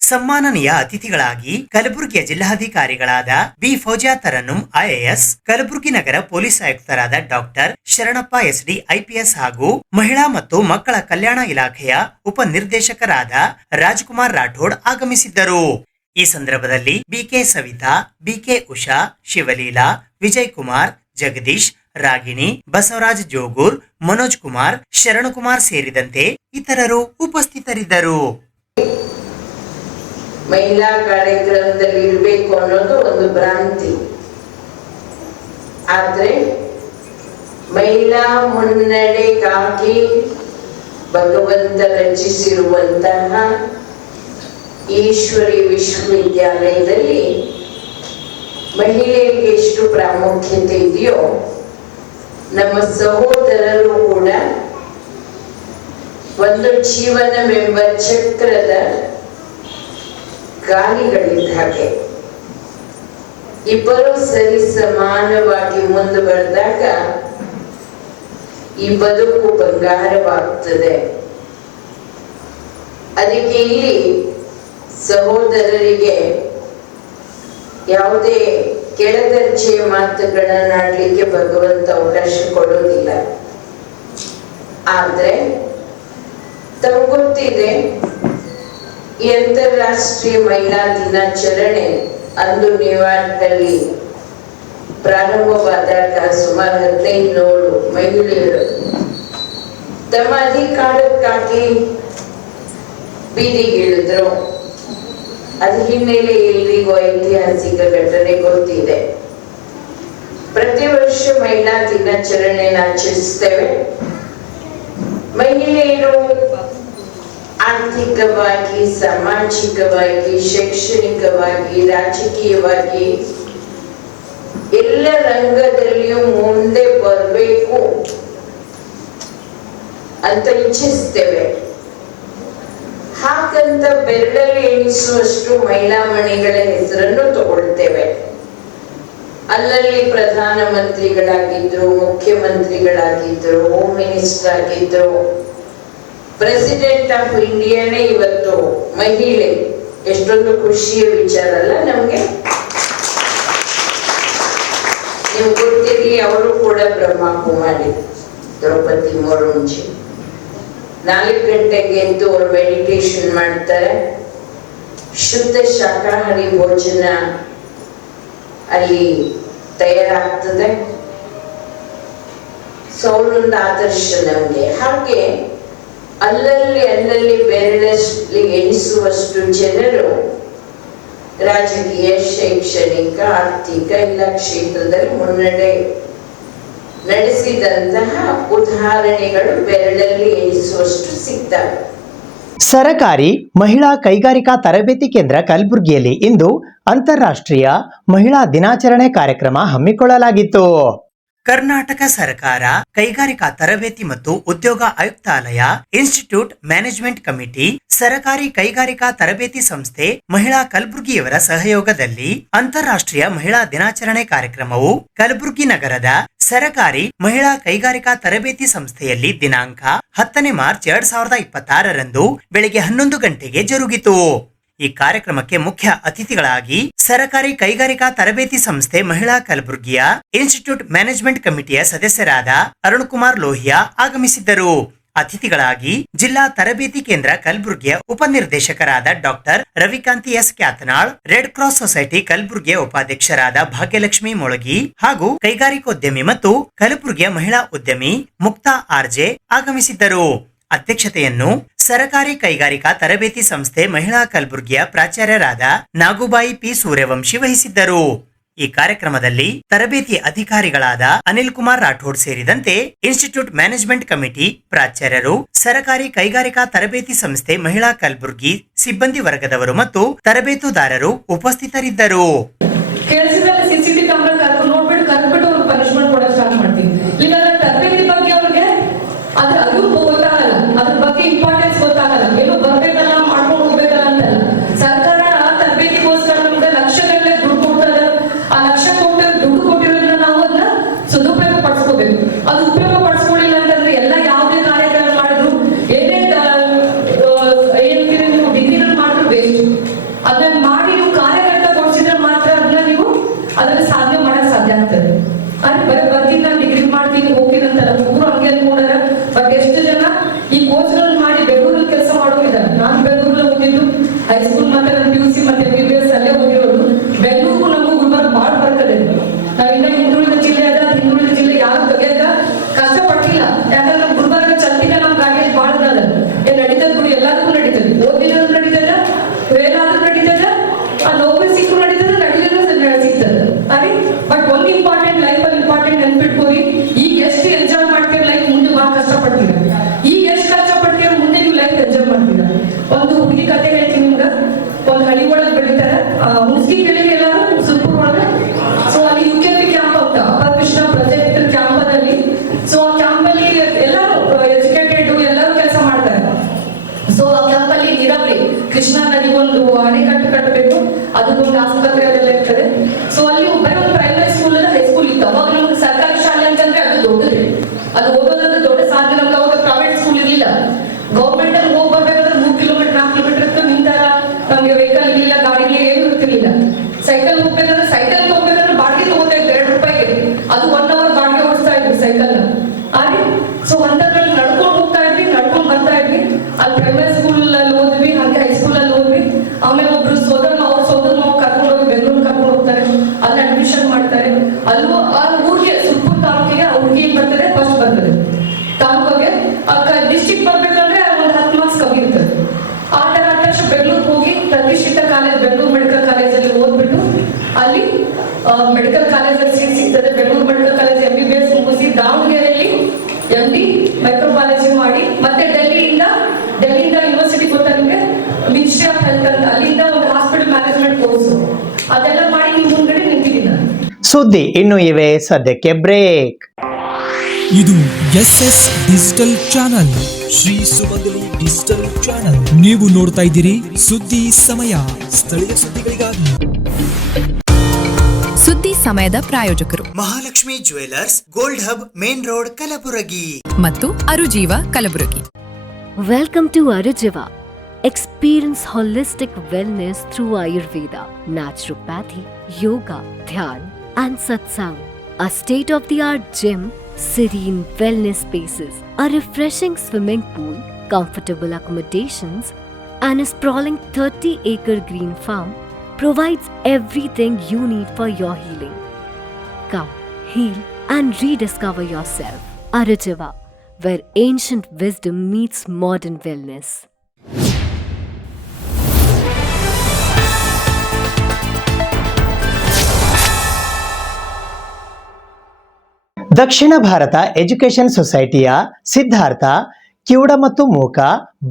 ಸನ್ಮಾನನೀಯ ಅತಿಥಿಗಳಾಗಿ ಕಲಬುರಗಿಯ ಜಿಲ್ಲಾಧಿಕಾರಿಗಳಾದ ಬಿ ಫೌಜಿಯಾ ತರನ್ನುಂ ಐಎಎಸ್, ಕಲಬುರಗಿ ನಗರ ಪೊಲೀಸ್ ಆಯುಕ್ತರಾದ ಡಾಕ್ಟರ್ ಶರಣಪ್ಪ ಎಸ್ಡಿ ಐಪಿಎಸ್ ಹಾಗೂ ಮಹಿಳಾ ಮತ್ತು ಮಕ್ಕಳ ಕಲ್ಯಾಣ ಇಲಾಖೆಯ ಉಪನಿರ್ದೇಶಕರಾದ ರಾಜ್ಕುಮಾರ್ ರಾಠೋಡ್ ಆಗಮಿಸಿದ್ದರು. ಈ ಸಂದರ್ಭದಲ್ಲಿ ಬಿಕೆ ಸವಿತಾ, ಬಿಕೆ ಉಷಾ, ಶಿವಲೀಲಾ, ವಿಜಯ್ ಕುಮಾರ್, ಜಗದೀಶ್, ರಾಗಿಣಿ, ಬಸವರಾಜ್ ಜೋಗೂರ್, ಮನೋಜ್ ಕುಮಾರ್, ಶರಣಕುಮಾರ್ ಸೇರಿದಂತೆ ಇತರರು ಉಪಸ್ಥಿತರಿದ್ದರು. ಮಹಿಳಾ ಕಾರ್ಯಕ್ರಮದಲ್ಲಿ ಇರಬೇಕು ಅನ್ನೋದು ಒಂದು ಭ್ರಾಂತಿ. ಆದ್ರೆ ಮಹಿಳಾ ಮುನ್ನಡೆಗಾಗಿ ಭಗವಂತ ರಚಿಸಿರುವಂತಹ ಈಶ್ವರಿ ವಿಶ್ವವಿದ್ಯಾಲಯದಲ್ಲಿ ಮಹಿಳೆಗೆ ಎಷ್ಟು ಪ್ರಾಮುಖ್ಯತೆ ಇದೆಯೋ, ನಮ್ಮ ಸಹೋದರರು ಕೂಡ ಒಂದು ಜೀವನವೆಂಬ ಚಕ್ರದ ಗಾಲಿಗಳಿದ್ದ ಹಾಗೆ ಇಬ್ಬರು ಸರಿ ಸಮಾನವಾಗಿ ಮುಂದುವರೆದಾಗ ಈ ಬದುಕು ಬಂಗಾರವಾಗ್ತದೆ. ಅದಕ್ಕೆ ಇಲ್ಲಿ ಸಹೋದರರಿಗೆ ಯಾವುದೇ ಕೆಳದರ್ಜೆಯ ಮಾತುಗಳನ್ನಾಡ್ಲಿಕ್ಕೆ ಭಗವಂತ ಅವಕಾಶ ಕೊಡೋದಿಲ್ಲ. ಆದ್ರೆ ತಮಗೊತ್ತಿದೆ, ಈ ಅಂತಾರಾಷ್ಟ್ರೀಯ ಮಹಿಳಾ ದಿನಾಚರಣೆ ಅಂದು ನ್ಯೂಯಾರ್ಕ್ ಅಲ್ಲಿ ಪ್ರಾರಂಭವಾದಾಗ ಸುಮಾರು 1500 ಮಹಿಳೆಯರು ತಮ್ಮ ಅಧಿಕಾರಕ್ಕಾಗಿ ಬೀದಿಗಿಳಿದ್ರು. ಅದ ಹಿನ್ನೆಲೆ ಎಲ್ರಿಗೂ ಐತಿಹಾಸಿಕ ಘಟನೆ ಗೊತ್ತಿದೆ. ಪ್ರತಿ ವರ್ಷ ಮಹಿಳಾ ದಿನಾಚರಣೆಯನ್ನು ಆಚರಿಸ್ತೇವೆ. ಮಹಿಳೆಯರು ಆರ್ಥಿಕವಾಗಿ, ಸಾಮಾಜಿಕವಾಗಿ, ಶೈಕ್ಷಣಿಕವಾಗಿ, ರಾಜಕೀಯವಾಗಿ ಎಲ್ಲ ರಂಗದಲ್ಲಿಯೂ ಮುಂದೆ ಬರಬೇಕು ಅಂತ ಇಚ್ಛಿಸ್ತೇವೆ. ಹಾಗಂತ ಬೆರಳಲ್ಲಿ ಎಣಿಸುವಷ್ಟು ಮಹಿಳಾ ಮಣಿಗಳ ಹೆಸರನ್ನು ತಗೊಳ್ತೇವೆ. ಅಲ್ಲಲ್ಲಿ ಪ್ರಧಾನ ಮಂತ್ರಿಗಳಾಗಿದ್ರು, ಮುಖ್ಯಮಂತ್ರಿಗಳಾಗಿದ್ರು, ಹೋಮ್ ಮಿನಿಸ್ಟರ್ ಆಗಿದ್ರು, ಪ್ರೆಸಿಡೆಂಟ್ ಆಫ್ ಇಂಡಿಯಾನೇ ಇವತ್ತು ಮಹಿಳೆ. ಎಷ್ಟೊಂದು ಖುಷಿಯ ವಿಚಾರ ಅಲ್ಲ ನಮ್ಗೆ. ನೀವು ಗೊತ್ತಿರಲಿ, ಅವರು ಕೂಡ ಬ್ರಹ್ಮಕುಮಾರಿ ದ್ರೌಪದಿ ಮುರ್ಮುಜಿ. 4 ಗಂಟೆಗೆ ಎದ್ದು ಅವರು ಮೆಡಿಟೇಷನ್ ಮಾಡ್ತಾರೆ. ಶುದ್ಧ ಶಾಕಾಹಾರಿ ಭೋಜನ ಅಲ್ಲಿ ತಯಾರಾಗ್ತದೆ. ಸೊ ಅವರೊಂದು ಆದರ್ಶ ನಮಗೆ. ಹಾಗೆ ಅಲ್ಲಲ್ಲಿ ಬೆರಳಲ್ಲಿ ಎಣಿಸುವಷ್ಟು ಜನರು ರಾಜಕೀಯ, ಶೈಕ್ಷಣಿಕ, ಆರ್ಥಿಕ ಎಲ್ಲ ಕ್ಷೇತ್ರದಲ್ಲಿ ಮುನ್ನಡೆ ನಡೆಸಿದಂತಹ ಉದಾಹರಣೆಗಳು ಬೆರಳಲ್ಲಿ ಎಣಿಸುವಷ್ಟು ಸಿಗ್ತವೆ. ಸರಕಾರಿ ಮಹಿಳಾ ಕೈಗಾರಿಕಾ ತರಬೇತಿ ಕೇಂದ್ರ ಕಲಬುರಗಿಯಲ್ಲಿ ಇಂದು ಅಂತಾರಾಷ್ಟ್ರೀಯ ಮಹಿಳಾ ದಿನಾಚರಣೆ ಕಾರ್ಯಕ್ರಮ ಹಮ್ಮಿಕೊಳ್ಳಲಾಗಿತ್ತು. ಕರ್ನಾಟಕ ಸರ್ಕಾರ ಕೈಗಾರಿಕಾ ತರಬೇತಿ ಮತ್ತು ಉದ್ಯೋಗ ಆಯುಕ್ತಾಲಯ, ಇನ್ಸ್ಟಿಟ್ಯೂಟ್ ಮ್ಯಾನೇಜ್ಮೆಂಟ್ ಕಮಿಟಿ, ಸರಕಾರಿ ಕೈಗಾರಿಕಾ ತರಬೇತಿ ಸಂಸ್ಥೆ ಮಹಿಳಾ ಕಲಬುರಗಿಯವರ ಸಹಯೋಗದಲ್ಲಿ ಅಂತಾರಾಷ್ಟ್ರೀಯ ಮಹಿಳಾ ದಿನಾಚರಣೆ ಕಾರ್ಯಕ್ರಮವು ಕಲಬುರಗಿ ನಗರದ ಸರಕಾರಿ ಮಹಿಳಾ ಕೈಗಾರಿಕಾ ತರಬೇತಿ ಸಂಸ್ಥೆಯಲ್ಲಿ ದಿನಾಂಕ 10 ಮಾರ್ಚ್ 2026ರಂದು ಬೆಳಗ್ಗೆ 11 ಗಂಟೆಗೆ ಜರುಗಿತು. ಈ ಕಾರ್ಯಕ್ರಮಕ್ಕೆ ಮುಖ್ಯ ಅತಿಥಿಗಳಾಗಿ ಸರಕಾರಿ ಕೈಗಾರಿಕಾ ತರಬೇತಿ ಸಂಸ್ಥೆ ಮಹಿಳಾ ಕಲಬುರಗಿಯ ಇನ್ಸ್ಟಿಟ್ಯೂಟ್ ಮ್ಯಾನೇಜ್ಮೆಂಟ್ ಕಮಿಟಿಯ ಸದಸ್ಯರಾದ ಅರುಣ್ ಕುಮಾರ್ ಲೋಹಿಯಾ ಆಗಮಿಸಿದ್ದರು. ಅತಿಥಿಗಳಾಗಿ ಜಿಲ್ಲಾ ತರಬೇತಿ ಕೇಂದ್ರ ಕಲಬುರಗಿಯ ಉಪನಿರ್ದೇಶಕರಾದ doctor Ravikanti S Kyathanal, red cross society ಕಲಬುರಗಿಯ ಉಪಾಧ್ಯಕ್ಷರಾದ ಭಾಗ್ಯಲಕ್ಷ್ಮಿ ಮೊಳಗಿ ಹಾಗೂ ಕೈಗಾರಿಕೋದ್ಯಮಿ ಮತ್ತು ಕಲಬುರಗಿಯ ಮಹಿಳಾ ಉದ್ಯಮಿ ಮುಕ್ತಾ ಆರ್ಜೆ ಆಗಮಿಸಿದ್ದರು. ಅಧ್ಯಕ್ಷತೆಯನ್ನು ಸರಕಾರಿ ಕೈಗಾರಿಕಾ ತರಬೇತಿ ಸಂಸ್ಥೆ ಮಹಿಳಾ ಕಲಬುರಗಿಯ ಪ್ರಾಚಾರ್ಯರಾದ ನಾಗುಬಾಯಿ ಪಿ ಸೂರ್ಯವಂಶಿ ವಹಿಸಿದ್ದರು. ಈ ಕಾರ್ಯಕ್ರಮದಲ್ಲಿ ತರಬೇತಿ ಅಧಿಕಾರಿಗಳಾದ ಅನಿಲ್ ಕುಮಾರ್ ರಾಠೋಡ್ ಸೇರಿದಂತೆ ಇನ್ಸ್ಟಿಟ್ಯೂಟ್ ಮ್ಯಾನೇಜ್ಮೆಂಟ್ ಕಮಿಟಿ ಪ್ರಾಚಾರ್ಯರು, ಸರಕಾರಿ ಕೈಗಾರಿಕಾ ತರಬೇತಿ ಸಂಸ್ಥೆ ಮಹಿಳಾ ಕಲಬುರಗಿ ಸಿಬ್ಬಂದಿ ವರ್ಗದವರು ಮತ್ತು ತರಬೇತುದಾರರು ಉಪಸ್ಥಿತರಿದ್ದರು. ಇಂಪಾರ್ಟೆನ್ಸ್ ಗೊತ್ತಾಗಲ್ಲ, ಏನೋ ಬರ್ಬೇಕಲ್ಲ ಮಾಡ್ಕೊಂಡು ಹೋಗ್ಬೇಕಲ್ಲ ಅಂತಲ್ಲ. ಸರ್ಕಾರ ತರಬೇತಿಗೋಸ್ಕರ ನಮ್ಗೆ ಲಕ್ಷಗಟ್ಟಲೆ ದುಡ್ಡು ಕೊಡ್ತಾರೆ. ಆ ಲಕ್ಷ ದುಡ್ಡು ಕೊಟ್ಟಿರೋದ್ರಿಂದ ನಾವು ಅದನ್ನ ಸದುಪಯೋಗ ಪಡಿಸ್ಕೋಬೇಕು. ಅದು ಉಪಯೋಗ ಪಡಿಸ್ಕೊಳ್ಳಿಲ್ಲ ಅಂತಂದ್ರೆ ಎಲ್ಲ ಯಾವುದೇ ಕಾರ್ಯಗಳು ಮಾಡಿದ್ರು, ಏನೇ ಏನಂತೀರಿ ನೀವು ಡಿಗ್ರಿಗಳು ಮಾಡಿದ್ರು ವೇಸ್ಟ್. ಅದನ್ನ ಮಾಡಿ ನೀವು ಕಾರ್ಯಗತಗೊಳಿಸಿದ್ರೆ ಮಾತ್ರ ಅದನ್ನ ನೀವು ಅದನ್ನ ಸಾಧನೆ ಮಾಡಕ್ ಸಾಧ್ಯ ಆಗ್ತದೆ. ಅದೇ ಬರೀ ಬರ್ತೀನಿ ನಾನು ಡಿಗ್ರಿ ಮಾಡ್ತೀನಿ ಹೋಗ್ತೀನಿ ಅಂತಲ್ಲ, ಊರು ಹಂಗೆ ಅನ್ಕೊಂಡಾರ. ಬಟ್ ಎಷ್ಟು ಜನ ಈ ಕೋಚ್ಗಳನ್ನು ಮಾಡಿ ಬೆಂಗಳೂರಲ್ಲಿ ಕೆಲಸ ಮಾಡೋರಿದ್ದಾರೆ. ನಾನು ಬೆಂಗಳೂರಲ್ಲಿ ಹೋಗಿದ್ದು ಹೈಸ್ಕೂಲ್ ಮತ್ತೆ ನನ್ನ PUC ಮತ್ತೆ MBBS ಅಲ್ಲೇ ಹೋಗಿರೋದು. ಬೆಂಗಳೂರು ನಮಗೂ ಗುಲ್ಬರ್ಗ ಭಾಳ ಬರ್ತದೆ. ನಾವಿನ್ನ ಹಿಂದುಳಿದ ಜಿಲ್ಲೆ ಅದ, ಹಿಂದುಳಿದ ಜಿಲ್ಲೆ ಯಾರು ತೆಗೆಯಕ ಕಷ್ಟಪಟ್ಟಿಲ್ಲ. ಯಾಕಂದ್ರೆ ನಮ್ಮ ಗುಲ್ಬರ್ಗ ಚಂದಿನ ನಮ್ಮ ಗಾಡಿಯಲ್ಲಿ ಭಾಳ ಅದ. ಏನ್ ನಡೀತದ ಗುಡಿ ಎಲ್ಲದಕ್ಕೂ ನಡೀತದೆ. ಓದಿರೋದು ನಡೀತದ, ಫೇಲ್ ಆದ್ರೂ ನಡೀತದ, ಆ ನೌಕರಿ ಸಿಕ್ಕರು ನಡೀತದ, ನಡೀಲಿಲ್ಲ ಸಿಗ್ತದೆ. ಅದೇ ಬಟ್ ಒಂದು ಇಂಪಾರ್ಟೆಂಟ್ ಲೈಫಲ್ಲಿ ಇಂಪಾರ್ಟೆಂಟ್ ನೆನ್ಪಿಟ್ಕೋರಿ, ಈಗ ಎಷ್ಟು ಎಂಜಾಯ್ ಮಾಡ್ತೀವಿ ಲೈಫ್, ಮುಂದೆ ಭಾಳ ಕಷ್ಟಪಡ್ತೀರ. ಈಗ ಎಷ್ಟು ಕಷ್ಟಪಡ್ತೀರ, ಮುಂದೆ ನೀವು ಲೈಫ್ ಎಂಜಾಯ್ ಮಾಡ್ತೀರ. ಒಂದು ಹುಡುಗಿ ಕತೆ ಹೇಳ್ತೀನಿ ನಿಮ್ಗೆ. ಒಂದು ಹಳ್ಳಿ ಒಳಗೆ ಬೆಳೀತಾರೆ, ಮುಸ್ಕಿ ಕೇಳಿಗೆ ಎಲ್ಲ ಸುರ್ಪುರ್ ಒಳಗೆ. ಸೊ ಅಲ್ಲಿ UKP ಕ್ಯಾಂಪ್ ಅಂತ ಅಪ್ಪ ಕೃಷ್ಣ ಪ್ರಾಜೆಕ್ಟ್ ಕ್ಯಾಂಪದಲ್ಲಿ. ಸೊ ಆ ಕ್ಯಾಂಪಲ್ಲಿ ಎಲ್ಲರೂ ಎಜುಕೇಟೆಡ್ ಎಲ್ಲರೂ ಕೆಲಸ ಮಾಡ್ತಾರೆ. ಸೊ ಆ ಕ್ಯಾಂಪಲ್ಲಿ ನೀರಾವರಿ ಕೃಷ್ಣಾ ನದಿಗೊಂದು ಅಣೆಕಟ್ಟು ಕಟ್ಟಬೇಕು, ಅದಕ್ಕೊಂದು ಆಸ್ಪತ್ರೆ ಅದೆಲ್ಲ ಇರ್ತದೆ. ಸೊ ಅಲ್ಲಿ ಬರೀ ಒಂದು ಪ್ರೈಮರಿ ಸ್ಕೂಲ್ ಅಲ್ಲ, ಹೈಸ್ಕೂಲ್ ಇತ್ತು. ಅವಾಗ ನಮ್ಗೆ ಸರ್ಕಾರಿ ಶಾಲೆ ಅಂತಂದ್ರೆ ಅದು ದೊಡ್ಡದು, ಅದು ಓದೋದಂದ್ರೆ ದೊಡ್ಡ ಸಾಧನೆ. ನಮ್ಗೆ ಅವಾಗ ಪ್ರೈವೇಟ್ ಸ್ಕೂಲ್ ಇರಲಿಲ್ಲ. ಗೌರ್ಮೆಂಟ್ ಅಲ್ಲಿ ಹೋಗಿ ಬರ್ಬೇಕಾದ್ರೆ 3 ಕಿಲೋಮೀಟರ್ 4 ಕಿಲೋಮೀಟರ್ ನಿಂತಾರ. ನಮ್ಗೆ ವೆಹಿಕಲ್ ಇರಲಿಲ್ಲ, ಗಾಡಿ ಏನು ಇರ್ತಿರ್ಲಿಲ್ಲ. ಸೈಕಲ್ ಹೋಗ್ಬೇಕಾದ್ರೆ ಸೈಕಲ್ ಹೋಗ್ಬೇಕಾದ್ರೆ ಬಾಡಿಗೆ ತಗೋತಾ ಇದ್ರು 2 ರೂಪಾಯಿಗೆ. ಅದು 1 ಅವರ್ ಬಾಡಿಗೆ ಓಡಿಸ್ತಾ ಇದ್ವಿ ಸೈಕಲ್. ಹಾಗೆ ಸೊ ಒಂದರಲ್ಲಿ ನಡ್ಕೊಂಡು ಹೋಗ್ತಾ ಇದ್ವಿ, ನಡ್ಕೊಂಡು ಬರ್ತಾ ಇದ್ವಿ. ಅಲ್ಲಿ ಪ್ರೈಮರಿ ಸ್ಕೂಲ್ ಅಲ್ಲಿ ಓದ್ವಿ, ಹಾಗೆ ಹೈಸ್ಕೂಲ್ ಅಲ್ಲಿ ಓದ್ವಿ. ಆಮೇಲೆ ಒಬ್ರು ಸೋದರ ಮಾವು ಕರ್ಕೊಂಡು ಹೋಗಿ ಬೆಂಗಳೂರು ಕರ್ಕೊಂಡು ಹೋಗ್ತಾರೆ, ಅಲ್ಲಿ ಅಡ್ಮಿಷನ್ ಮಾಡ್ತಾರೆ. ಅಲ್ಲೂ ಆ ಊರಿಗೆ ಸುರ್ಪುರ್ ತಾಲೂಕಿಗೆ ಆ ಹುಡುಗಿ ಬರ್ತದೆ, ಫಸ್ಟ್ ಬರ್ತದೆ ತಾಲೂಕಿಗೆ. ಡಿಸ್ಟಿಕ್ ಬರ್ಬೇಕಂದ್ರೆ ಒಂದು 10 ಮಾರ್ಕ್ಸ್ ಕಮ್ಮಿ ಇರ್ತದೆ. ಆ ತರ ಬೆಂಗಳೂರಿಗೆ ಹೋಗಿ ಪ್ರತಿಷ್ಠಿತ ಕಾಲೇಜ್ ಬೆಂಗಳೂರು ಮೆಡಿಕಲ್ ಕಾಲೇಜಲ್ಲಿ ಓದ್ಬಿಟ್ಟು ಅಲ್ಲಿ ಮೆಡಿಕಲ್ ಕಾಲೇಜಲ್ಲಿ ಸೀಟ್ ಸಿಗ್ತದೆ. ಬೆಂಗಳೂರು ಮೆಡಿಕಲ್ ಕಾಲೇಜ್ MBBS ಮುಗಿಸಿ ದಾವಣಗೆರೆಯಲ್ಲಿ MD ಮೈಕ್ರೋಬಯಾಲಜಿ ಮಾಡಿ, ಮತ್ತೆ ಡೆಲ್ಲಿಯಿಂದ ಯೂನಿವರ್ಸಿಟಿ ಗೊತ್ತಾ ನಿಮಗೆ, ಮಿನಿಸ್ಟ್ರಿ ಆಫ್ ಹೆಲ್ತ್ ಅಂತ, ಅಲ್ಲಿಂದ ಒಂದು ಹಾಸ್ಪಿಟಲ್ ಮ್ಯಾನೇಜ್ಮೆಂಟ್ ಕೋರ್ಸ್ ಅದೆಲ್ಲ ಮಾಡಿ ನೀವು ಮುಂದ್ಗಡೆ ನಿಂತಿದ್ದೀನ. ಸುದ್ದಿ ಇನ್ನು ಇವೆ, ಸದ್ಯಕ್ಕೆ ಬ್ರೇಕ್. ಇದು SS ಡಿಜಿಟಲ್ ಚಾನಲ್, ಶ್ರೀ ಸುಮಂಗಲಿ ಡಿಜಿಟಲ್ ಚಾನಲ್. ನೀವು ನೋಡ್ತಾ ಇದ್ದೀರಿ ಸುದ್ದಿ ಸಮಯ, ಸ್ಥಳೀಯ ಸುದ್ದಿಗಳಿಗಾಗಿ. ಸುದ್ದಿ ಸಮಯದ ಪ್ರಾಯೋಜಕರು Mahalakshmi jewellers, gold hub, main road, Kalaburagi ಮತ್ತು ಅರುಜೀವ Kalaburagi. Welcome to Arujiva. Experience holistic wellness through Ayurveda, naturopathy, yoga, dhyan, and satsang. A state-of-the-art gym, serene wellness spaces, a refreshing swimming pool, comfortable accommodations, and a sprawling 30-acre green farm provides everything you need for your healing. Come, heal, and rediscover yourself. Arujiva, where ancient wisdom meets modern wellness. Dakshina Bharat education ಸೊಸೈಟಿಯ Siddhartha ಕಿವುಡ ಮತ್ತು ಮೂಕ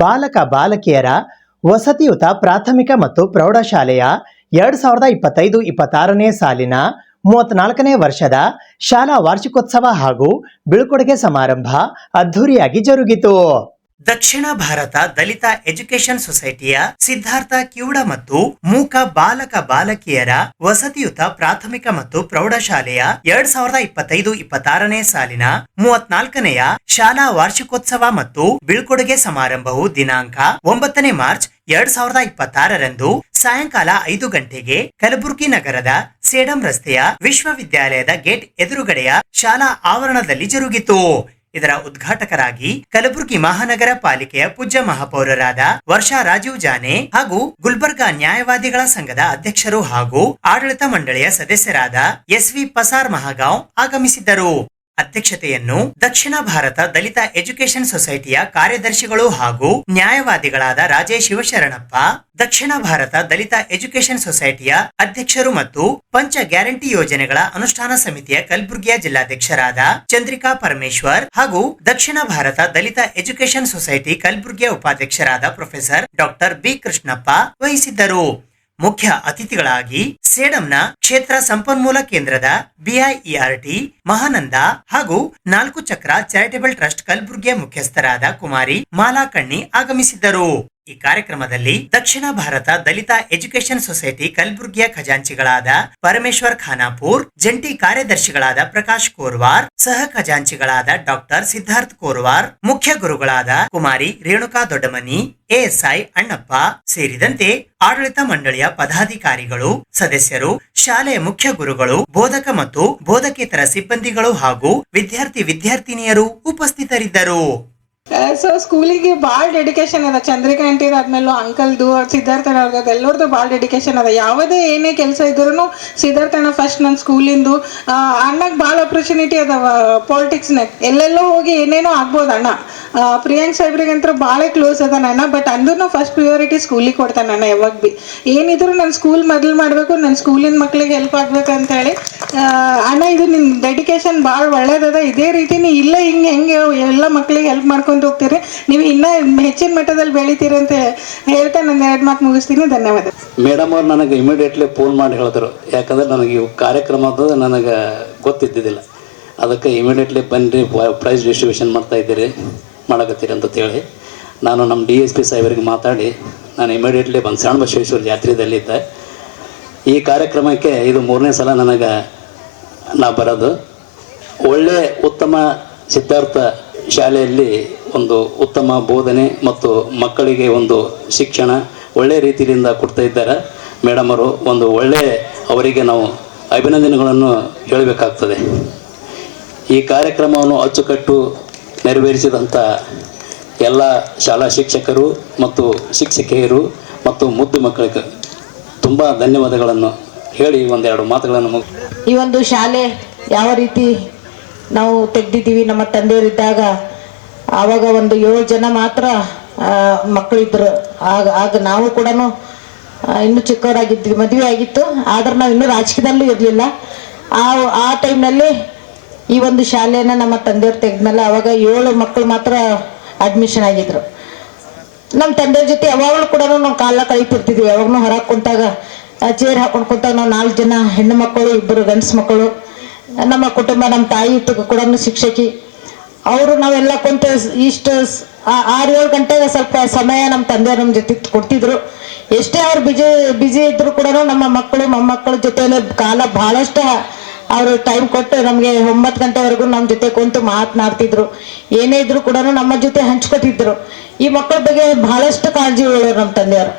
ಬಾಲಕ ಬಾಲಕಿಯರ ವಸತಿಯುತ ಪ್ರಾಥಮಿಕ ಮತ್ತು ಪ್ರೌಢಶಾಲೆಯ 2025-26ನೇ ಸಾಲಿನ 34ನೇ ವರ್ಷದ ಶಾಲಾ ವಾರ್ಷಿಕೋತ್ಸವ ಹಾಗೂ ಬೀಳ್ಕೊಡುಗೆ ಸಮಾರಂಭ ಅದ್ಧೂರಿಯಾಗಿ ಜರುಗಿತು. ದಕ್ಷಿಣ ಭಾರತ ದಲಿತ ಎಜುಕೇಶನ್ ಸೊಸೈಟಿಯ ಸಿದ್ಧಾರ್ಥ ಕಿವುಡ ಮತ್ತು ಮೂಕ ಬಾಲಕ ಬಾಲಕಿಯರ ವಸತಿಯುತ ಪ್ರಾಥಮಿಕ ಮತ್ತು ಪ್ರೌಢಶಾಲೆಯ 2025-26ನೇ ಸಾಲಿನ 34ನೆಯ ಶಾಲಾ ವಾರ್ಷಿಕೋತ್ಸವ ಮತ್ತು ಬೀಳ್ಕೊಡುಗೆ ಸಮಾರಂಭವು ದಿನಾಂಕ 9ನೇ ಮಾರ್ಚ್ 2026ರಂದು ಸಾಯಂಕಾಲ 5 ಗಂಟೆಗೆ ಕಲಬುರಗಿ ನಗರದ ಸೇಡಂ ರಸ್ತೆಯ ವಿಶ್ವವಿದ್ಯಾಲಯದ ಗೇಟ್ ಎದುರುಗಡೆಯ ಶಾಲಾ ಆವರಣದಲ್ಲಿ ಜರುಗಿತು. ಇದರ ಉದ್ಘಾಟಕರಾಗಿ ಕಲಬುರಗಿ ಮಹಾನಗರ ಪಾಲಿಕೆಯ ಪೂಜ್ಯ ಮಹಾಪೌರರಾದ ವರ್ಷಾ ರಾಜೀವ್ ಜಾನೆ ಹಾಗೂ ಗುಲ್ಬರ್ಗಾ ನ್ಯಾಯವಾದಿಗಳ ಸಂಘದ ಅಧ್ಯಕ್ಷರು ಹಾಗೂ ಆಡಳಿತ ಮಂಡಳಿಯ ಸದಸ್ಯರಾದ ಎಸ್.ವಿ. ಪಸಾರ್ ಮಹಾಗಾಂವ್ ಆಗಮಿಸಿದ್ದರು. ಅಧ್ಯಕ್ಷತೆಯನ್ನು ದಕ್ಷಿಣ ಭಾರತ ದಲಿತ ಎಜುಕೇಶನ್ ಸೊಸೈಟಿಯ ಕಾರ್ಯದರ್ಶಿಗಳು ಹಾಗೂ ನ್ಯಾಯವಾದಿಗಳಾದ ರಾಜೇಶ್ ಶಿವಶರಣಪ್ಪ, ದಕ್ಷಿಣ ಭಾರತ ದಲಿತ ಎಜುಕೇಶನ್ ಸೊಸೈಟಿಯ ಅಧ್ಯಕ್ಷರು ಮತ್ತು ಪಂಚ ಗ್ಯಾರಂಟಿ ಯೋಜನೆಗಳ ಅನುಷ್ಠಾನ ಸಮಿತಿಯ ಕಲಬುರಗಿಯ ಜಿಲ್ಲಾಧ್ಯಕ್ಷರಾದ ಚಂದ್ರಿಕಾ ಪರಮೇಶ್ವರ್ ಹಾಗೂ ದಕ್ಷಿಣ ಭಾರತ ದಲಿತ ಎಜುಕೇಶನ್ ಸೊಸೈಟಿ ಕಲಬುರಗಿಯ ಉಪಾಧ್ಯಕ್ಷರಾದ ಪ್ರೊಫೆಸರ್ ಡಾಕ್ಟರ್ ಬಿ ಕೃಷ್ಣಪ್ಪ ವಹಿಸಿದ್ದರು. ಮುಖ್ಯ ಅತಿಥಿಗಳಾಗಿ ಸೇಡಂನ ಕ್ಷೇತ್ರ ಸಂಪನ್ಮೂಲ ಕೇಂದ್ರದ ಬಿಐಇಆರ್ಟಿ ಮಹಾನಂದ ಹಾಗೂ 4 ಚಕ್ರ ಚಾರಿಟೇಬಲ್ ಟ್ರಸ್ಟ್ ಕಲಬುರಗಿಯ ಮುಖ್ಯಸ್ಥರಾದ ಕುಮಾರಿ ಮಾಲಾಕಣ್ಣಿ ಆಗಮಿಸಿದ್ದರು. ಈ ಕಾರ್ಯಕ್ರಮದಲ್ಲಿ ದಕ್ಷಿಣ ಭಾರತ ದಲಿತ ಎಜುಕೇಶನ್ ಸೊಸೈಟಿ ಕಲಬುರಗಿಯ ಖಜಾಂಚಿಗಳಾದ ಪರಮೇಶ್ವರ್ ಖಾನಾಪುರ್, ಜಂಟಿ ಕಾರ್ಯದರ್ಶಿಗಳಾದ ಪ್ರಕಾಶ್ ಕೋರ್ವಾರ್, ಸಹ ಖಜಾಂಚಿಗಳಾದ ಡಾಕ್ಟರ್ ಸಿದ್ಧಾರ್ಥ್ ಕೋರ್ವಾರ್, ಮುಖ್ಯ ಗುರುಗಳಾದ ಕುಮಾರಿ ರೇಣುಕಾ ದೊಡ್ಡಮನಿ, ಎಎಸ್ಐ ಅಣ್ಣಪ್ಪ ಸೇರಿದಂತೆ ಆಡಳಿತ ಮಂಡಳಿಯ ಪದಾಧಿಕಾರಿಗಳು, ಸದಸ್ಯರು, ಶಾಲೆಯ ಮುಖ್ಯ ಗುರುಗಳು, ಬೋಧಕ ಮತ್ತು ಬೋಧಕೇತರ ಸಿಬ್ಬಂದಿಗಳು ಹಾಗೂ ವಿದ್ಯಾರ್ಥಿನಿಯರು ಉಪಸ್ಥಿತರಿದ್ದರು. ಸೊ ಸ್ಕೂಲಿಗೆ ಭಾಳ ಡೆಡಿಕೇಶನ್ ಅದ. ಚಂದ್ರಿಕಾ ಆಂಟಿದ ಆದ್ಮೇಲೆ ಅಂಕಲ್ದು ಸಿದ್ಧಾರ್ಥನ ಅವ್ರದ್ದು ಎಲ್ಲರದ್ದು ಭಾಳ ಡೆಡಿಕೇಶನ್ ಅದ. ಯಾವುದೇ ಏನೇ ಕೆಲಸ ಇದ್ರೂ ಸಿದ್ಧಾರ್ಥನ ಫಸ್ಟ್ ನನ್ನ ಸ್ಕೂಲಿಂದು ಅಣ್ಣಗೆ ಭಾಳ ಅಪರ್ಚುನಿಟಿ ಅದಾವ. ಪಾಲಿಟಿಕ್ಸ್ನಾಗ ಎಲ್ಲೆಲ್ಲೋ ಹೋಗಿ ಏನೇನೋ ಆಗ್ಬೋದು ಅಣ್ಣ. ಪ್ರಿಯಾಂಕ್ ಸಾಹೇಬ್ರಿಗಂತೂ ಭಾಳ ಕ್ಲೋಸ್ ಅದ ಅಣ್ಣ. ಬಟ್ ಅಂದ್ರೂ ಫಸ್ಟ್ ಪ್ರಿಯಾರಿಟಿ ಸ್ಕೂಲಿಗೆ ಕೊಡ್ತಾನೆ ಅಣ್ಣ. ಯಾವಾಗ ಭೀ ಏನಿದ್ರು ನನ್ನ ಸ್ಕೂಲ್ ಮೊದಲು ಮಾಡಬೇಕು, ನನ್ನ ಸ್ಕೂಲಿನ ಮಕ್ಳಿಗೆ ಹೆಲ್ಪ್ ಆಗ್ಬೇಕಂತೇಳಿ. ಅಣ್ಣ ಇದು ನಿನ್ನ ಡೆಡಿಕೇಶನ್ ಭಾಳ ಒಳ್ಳೇದದ. ಇದೇ ರೀತಿ ಇಲ್ಲ ಹೆಂಗೆ ಎಲ್ಲ ಮಕ್ಳಿಗೆ ಹೆಲ್ಪ್ ಮಾಡ್ಕೊಂಡು ಹೋಗ್ತೀರಿ, ನೀವು ಇನ್ನೂ ಹೆಚ್ಚಿನ ಮಟ್ಟದಲ್ಲಿ ಬೆಳಿತೀರಿ ಅಂತ ಹೇಳ್ತಾ ನನ್ನ 2 ಮಾತು ಮುಗಿಸ್ತೀನಿ. ಧನ್ಯವಾದ. ಮೇಡಮ್ ಅವ್ರು ನನಗೆ ಇಮಿಡಿಯೇಟ್ಲಿ ಫೋನ್ ಮಾಡಿ ಹೇಳಿದ್ರು, ಯಾಕಂದ್ರೆ ನನಗೆ ಇವು ಕಾರ್ಯಕ್ರಮದ್ದು ನನಗೆ ಗೊತ್ತಿದ್ದಿದ್ದಿಲ್ಲ. ಅದಕ್ಕೆ ಇಮಿಡಿಯೇಟ್ಲಿ ಬನ್ನಿರಿ, ಪ್ರೈಸ್ ಡಿಸ್ಟ್ರಿಬ್ಯೂಷನ್ ಮಾಡಕತ್ತೀರಿ ಅಂತ ಹೇಳಿ ನಾನು ನಮ್ಮ DSP ಸಾಹೇಬರಿಗೆ ಮಾತಾಡಿ ನಾನು ಇಮಿಡಿಯೇಟ್ಲಿ ಬಂದು ಶರಣ ಬಸವೇಶ್ವರ ಜಾತ್ರೆಯಲ್ಲಿದ್ದೆ. ಈ ಕಾರ್ಯಕ್ರಮಕ್ಕೆ ಇದು 3ನೇ ಸಲ ನನಗೆ ನಾ ಬರೋದು. ಒಳ್ಳೆ ಉತ್ತಮ ಸಿದ್ಧಾರ್ಥ ಶಾಲೆಯಲ್ಲಿ ಒಂದು ಉತ್ತಮ ಬೋಧನೆ ಮತ್ತು ಮಕ್ಕಳಿಗೆ ಒಂದು ಶಿಕ್ಷಣ ಒಳ್ಳೆಯ ರೀತಿಯಿಂದ ಕೊಡ್ತಾ ಇದ್ದಾರೆ ಮೇಡಮ್ ಅವರು. ಒಂದು ಒಳ್ಳೆಯ ಅವರಿಗೆ ನಾವು ಅಭಿನಂದನೆಗಳನ್ನು ಹೇಳಬೇಕಾಗ್ತದೆ. ಈ ಕಾರ್ಯಕ್ರಮವನ್ನು ಅಚ್ಚುಕಟ್ಟು ನೆರವೇರಿಸಿದಂಥ ಎಲ್ಲ ಶಾಲಾ ಶಿಕ್ಷಕರು ಮತ್ತು ಶಿಕ್ಷಕಿಯರು ಮತ್ತು ಮುದ್ದು ಮಕ್ಕಳಿಗೆ ತುಂಬ ಧನ್ಯವಾದಗಳನ್ನು ಹೇಳಿ 1-2 ಮಾತುಗಳನ್ನು ಈ ಒಂದು ಶಾಲೆ ಯಾವ ರೀತಿ ನಾವು ತೆಗೆದಿದ್ದೀವಿ. ನಮ್ಮ ತಂದೆಯವರಿದ್ದಾಗ ಆವಾಗ ಒಂದು 7 ಜನ ಮಾತ್ರ ಮಕ್ಕಳಿದ್ರು. ಆಗ ನಾವು ಕೂಡ ಇನ್ನೂ ಚಿಕ್ಕವರಾಗಿದ್ವಿ, ಮದುವೆ ಆಗಿತ್ತು. ಆದ್ರೆ ನಾವು ಇನ್ನೂ ರಾಜಕೀಯದಲ್ಲೂ ಇರಲಿಲ್ಲ. ಆ ಟೈಮ್ನಲ್ಲಿ ಈ ಒಂದು ಶಾಲೆಯನ್ನು ನಮ್ಮ ತಂದೆಯವ್ರು ತೆಗೆದ್ಮೇಲೆ ಆವಾಗ 7 ಮಕ್ಕಳು ಮಾತ್ರ ಅಡ್ಮಿಷನ್ ಆಗಿದ್ರು. ನಮ್ಮ ತಂದೆಯವ್ರ ಜೊತೆ ಯಾವಾಗಲೂ ಕೂಡ ನಾವು ಕಾಲ ಕಳೀತಿರ್ತಿದ್ವಿ. ಯಾವಾಗಲೂ ಹೊರಗೆ ಕುಂತಾಗ ಚೇರ್ ಹಾಕೊಂಡು ಕುಂತಾಗ ನಾವು 4 ಜನ ಹೆಣ್ಣು ಮಕ್ಕಳು, 2 ಗಂಡಸು ಮಕ್ಕಳು. ನಮ್ಮ ಕುಟುಂಬ, ನಮ್ಮ ತಾಯಿ ಕೂಡ ಶಿಕ್ಷಕಿ ಅವರು. ನಾವೆಲ್ಲ ಕುಂತ ಇಷ್ಟು 6-7 ಗಂಟೆಗೆ ಸ್ವಲ್ಪ ಸಮಯ ನಮ್ಮ ತಂದೆಯವ್ರು ನಮ್ಮ ಜೊತೆ ಕೊಡ್ತಿದ್ರು. ಎಷ್ಟೇ ಅವ್ರು ಬಿಜಿ ಇದ್ರು ಕೂಡ ನಮ್ಮ ಮಕ್ಕಳು ಮೊಮ್ಮಕ್ಕಳ ಜೊತೆಯಲ್ಲಿ ಕಾಲ ಬಹಳಷ್ಟು ಅವರು ಟೈಮ್ ಕೊಟ್ಟು ನಮಗೆ 9 ಗಂಟೆವರೆಗೂ ನಮ್ಮ ಜೊತೆ ಕುಂತು ಮಾತನಾಡ್ತಿದ್ರು. ಏನೇ ಇದ್ರು ಕೂಡ ನಮ್ಮ ಜೊತೆ ಹಂಚ್ಕೊತಿದ್ರು. ಈ ಮಕ್ಕಳ ಬಗ್ಗೆ ಬಹಳಷ್ಟು ಕಾಳಜಿ ಉಳ್ಳವ್ರು ನಮ್ಮ ತಂದೆಯವರು.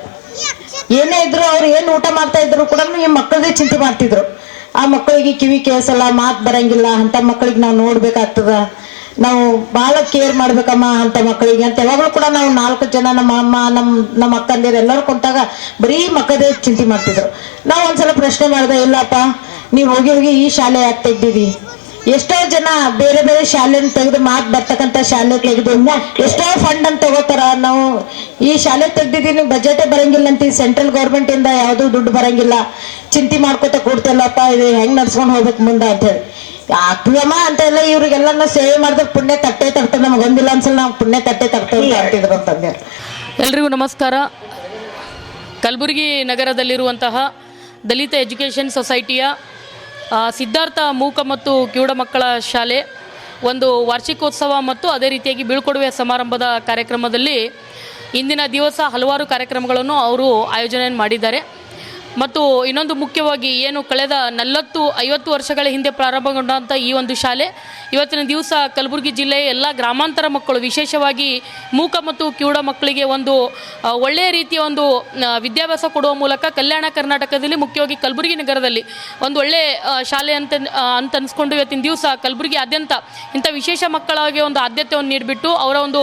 ಏನೇ ಇದ್ರು ಅವ್ರು ಏನು ಊಟ ಮಾಡ್ತಾ ಇದ್ರು ಕೂಡ ಈ ಮಕ್ಕಳದೇ ಚಿಂತೆ ಮಾಡ್ತಿದ್ರು. ಆ ಮಕ್ಕಳಿಗೆ ಕಿವಿ ಕೇಳಿಸಲ್ಲ, ಮಾತು ಬರಂಗಿಲ್ಲ, ಅಂತ ಮಕ್ಕಳಿಗೆ ನಾವು ನೋಡ್ಬೇಕಾಗ್ತದ, ನಾವು ಬಹಳ ಕೇರ್ ಮಾಡ್ಬೇಕಮ್ಮ ಅಂತ ಮಕ್ಕಳಿಗೆ ಅಂತ ಯಾವಾಗಲೂ ಕೂಡ ನಾವು 4 ಜನ ನಮ್ಮ ಅಮ್ಮ ನಮ್ಮ ಅಕ್ಕಂದಿರು ಎಲ್ಲರೂ ಕುಂತಾಗ ಬರೀ ಮಕ್ಕಳದೇ ಚಿಂತೆ ಮಾಡ್ತಿದ್ರು. ನಾವು ಒಂದ್ಸಲ ಪ್ರಶ್ನೆ ಮಾಡ್ದೆ, ಇಲ್ಲಪ್ಪ ನೀವು ಹೋಗಿ ಈ ಶಾಲೆ ಯಾಕೆ ತೆಗ್ದಿದಿ? ಎಷ್ಟೋ ಜನ ಬೇರೆ ಬೇರೆ ಶಾಲೆನ ತೆಗೆದು ಮಾತು ಬರ್ತಕ್ಕಂಥ ಶಾಲೆ ತೆಗೆದು ಎಷ್ಟೋ ಫಂಡ್ ಅಂತ ತಗೋತಾರ. ನಾವು ಈ ಶಾಲೆ ತೆಗ್ದಿದ್ದೀನಿ, ಬಜೆಟೇ ಬರಂಗಿಲ್ಲ ಅಂತ ಸೆಂಟ್ರಲ್ ಗೌರ್ಮೆಂಟ್ ಇಂದ ಯಾವ್ದು ದುಡ್ಡು ಬರಂಗಿಲ್ಲ, ಚಿಂತೆ ಮಾಡ್ಕೊತ ಕೊಡ್ತಿಲ್ಲಪ್ಪ, ಇದು ಹೆಂಗ್ ನಡ್ಸ್ಕೊಂಡು ಹೋಗ್ಬೇಕು ಮುಂದೆ ಅಂತ ಹೇಳಿ ಆಗ್ತದಮ್ಮ ಅಂತ ಎಲ್ಲ ಇವ್ರಿಗೆಲ್ಲ ಸೇವೆ ಮಾಡಿದ್ರೆ ಪುಣ್ಯ ತಟ್ಟೆ ತರ್ತದೆ, ನಮ್ಗೆ ಒಂದಿಲ್ಲ ಅನ್ಸಲ್ಲ, ನಾವು ಪುಣ್ಯ ತಟ್ಟೆ ತರ್ತೇವೆ ಅಂತಿದ್ರು ಅಂತಂದೆ. ಎಲ್ರಿಗೂ ನಮಸ್ಕಾರ. ಕಲಬುರಗಿ ನಗರದಲ್ಲಿರುವಂತಹ ದಲಿತ ಎಜುಕೇಷನ್ ಸೊಸೈಟಿಯ ಸಿದ್ಧಾರ್ಥ ಮೂಕ ಮತ್ತು ಕಿವುಡ ಮಕ್ಕಳ ಶಾಲೆ ಒಂದು ವಾರ್ಷಿಕೋತ್ಸವ ಮತ್ತು ಅದೇ ರೀತಿಯಾಗಿ ಬೀಳ್ಕೊಡುವೆ ಸಮಾರಂಭದ ಕಾರ್ಯಕ್ರಮದಲ್ಲಿ ಇಂದಿನ ದಿವಸ ಹಲವಾರು ಕಾರ್ಯಕ್ರಮಗಳನ್ನು ಅವರು ಆಯೋಜನೆ ಮಾಡಿದ್ದಾರೆ. ಮತ್ತು ಇನ್ನೊಂದು ಮುಖ್ಯವಾಗಿ ಏನು ಕಳೆದ 40-50 ವರ್ಷಗಳ ಹಿಂದೆ ಪ್ರಾರಂಭಗೊಂಡಂಥ ಈ ಒಂದು ಶಾಲೆ ಇವತ್ತಿನ ದಿವಸ ಕಲಬುರಗಿ ಜಿಲ್ಲೆಯ ಎಲ್ಲ ಗ್ರಾಮಾಂತರ ಮಕ್ಕಳು, ವಿಶೇಷವಾಗಿ ಮೂಕ ಮತ್ತು ಕಿವುಡ ಮಕ್ಕಳಿಗೆ ಒಂದು ಒಳ್ಳೆಯ ರೀತಿಯ ಒಂದು ವಿದ್ಯಾಭ್ಯಾಸ ಕೊಡುವ ಮೂಲಕ ಕಲ್ಯಾಣ ಕರ್ನಾಟಕದಲ್ಲಿ ಮುಖ್ಯವಾಗಿ ಕಲಬುರಗಿ ನಗರದಲ್ಲಿ ಒಂದು ಒಳ್ಳೆಯ ಶಾಲೆ ಅಂತ ಅನಿಸ್ಕೊಂಡು ಇವತ್ತಿನ ದಿವಸ ಕಲಬುರಗಿಯಾದ್ಯಂತ ಇಂಥ ವಿಶೇಷ ಮಕ್ಕಳಿಗೆ ಒಂದು ಆದ್ಯತೆಯನ್ನು ನೀಡಿಬಿಟ್ಟು ಅವರ ಒಂದು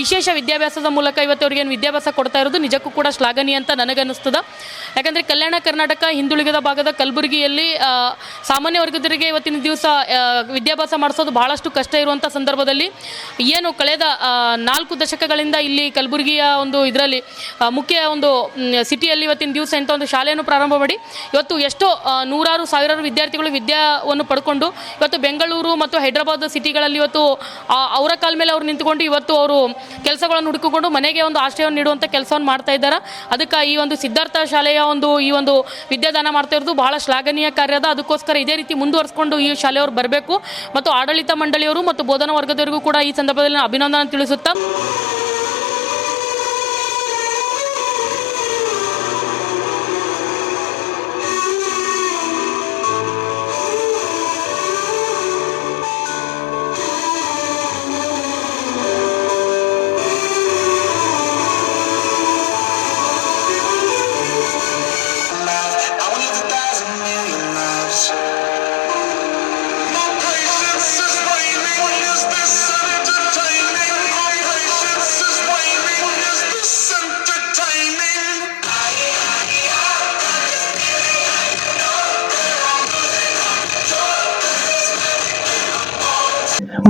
ವಿಶೇಷ ವಿದ್ಯಾಭ್ಯಾಸದ ಮೂಲಕ ಇವತ್ತು ಅವರಿಗೆ ವಿದ್ಯಾಭ್ಯಾಸ ಕೊಡ್ತಾ ಇರೋದು ನಿಜಕ್ಕೂ ಕೂಡ ಶ್ಲಾಘನೀಯ ಅಂತ ನನಗನ್ನಿಸ್ತದೆ. ಯಾಕಂದರೆ ಕಲ್ಯಾಣ ಕರ್ನಾಟಕ ಹಿಂದುಳಿದ ಭಾಗದ ಕಲಬುರಗಿಯಲ್ಲಿ ಸಾಮಾನ್ಯ ವರ್ಗದವರಿಗೆ ಇವತ್ತಿನ ದಿವಸ ವಿದ್ಯಾಭ್ಯಾಸ ಮಾಡಿಸೋದು ಬಹಳಷ್ಟು ಕಷ್ಟ ಇರುವಂಥ ಸಂದರ್ಭದಲ್ಲಿ ಏನು ಕಳೆದ 4 ದಶಕಗಳಿಂದ ಇಲ್ಲಿ ಕಲಬುರಗಿಯ ಒಂದು ಇದರಲ್ಲಿ ಮುಖ್ಯ ಒಂದು ಸಿಟಿಯಲ್ಲಿ ಇವತ್ತಿನ ದಿವಸ ಇಂಥ ಒಂದು ಶಾಲೆಯನ್ನು ಪ್ರಾರಂಭ ಮಾಡಿ ಇವತ್ತು ಎಷ್ಟೋ ನೂರಾರು ಸಾವಿರಾರು ವಿದ್ಯಾರ್ಥಿಗಳು ವಿದ್ಯಾವನ್ನು ಪಡ್ಕೊಂಡು ಇವತ್ತು ಬೆಂಗಳೂರು ಮತ್ತು ಹೈದರಾಬಾದ್ ಸಿಟಿಗಳಲ್ಲಿ ಇವತ್ತು ಅವರ ಕಾಲ ಮೇಲೆ ಅವರು ನಿಂತುಕೊಂಡು ಇವತ್ತು ಅವರು ಕೆಲಸಗಳನ್ನು ಹುಡುಕಿಕೊಂಡು ಮನೆಗೆ ಒಂದು ಆಶ್ರಯವನ್ನು ನೀಡುವಂಥ ಕೆಲಸವನ್ನು ಮಾಡ್ತಾ ಇದ್ದಾರೆ. ಅದಕ್ಕೆ ಈ ಒಂದು ಸಿದ್ಧಾರ್ಥ ಶಾಲೆಯ ಈ ಒಂದು ವಿದ್ಯಾದಾನ ಮಾಡ್ತಾ ಇರೋದು ಬಹಳ ಶ್ಲಾಘನೀಯ ಕಾರ್ಯದ. ಅದಕ್ಕೋಸ್ಕರ ಇದೇ ರೀತಿ ಮುಂದುವರಿಸಿಕೊಂಡು ಈ ಶಾಲೆಯವರು ಬರಬೇಕು ಮತ್ತು ಆಡಳಿತ ಮಂಡಳಿಯವರು ಮತ್ತು ಬೋಧನಾ ವರ್ಗದವರಿಗೂ ಕೂಡ ಈ ಸಂದರ್ಭದಲ್ಲಿ ಅಭಿನಂದನೆ ತಿಳಿಸುತ್ತಾ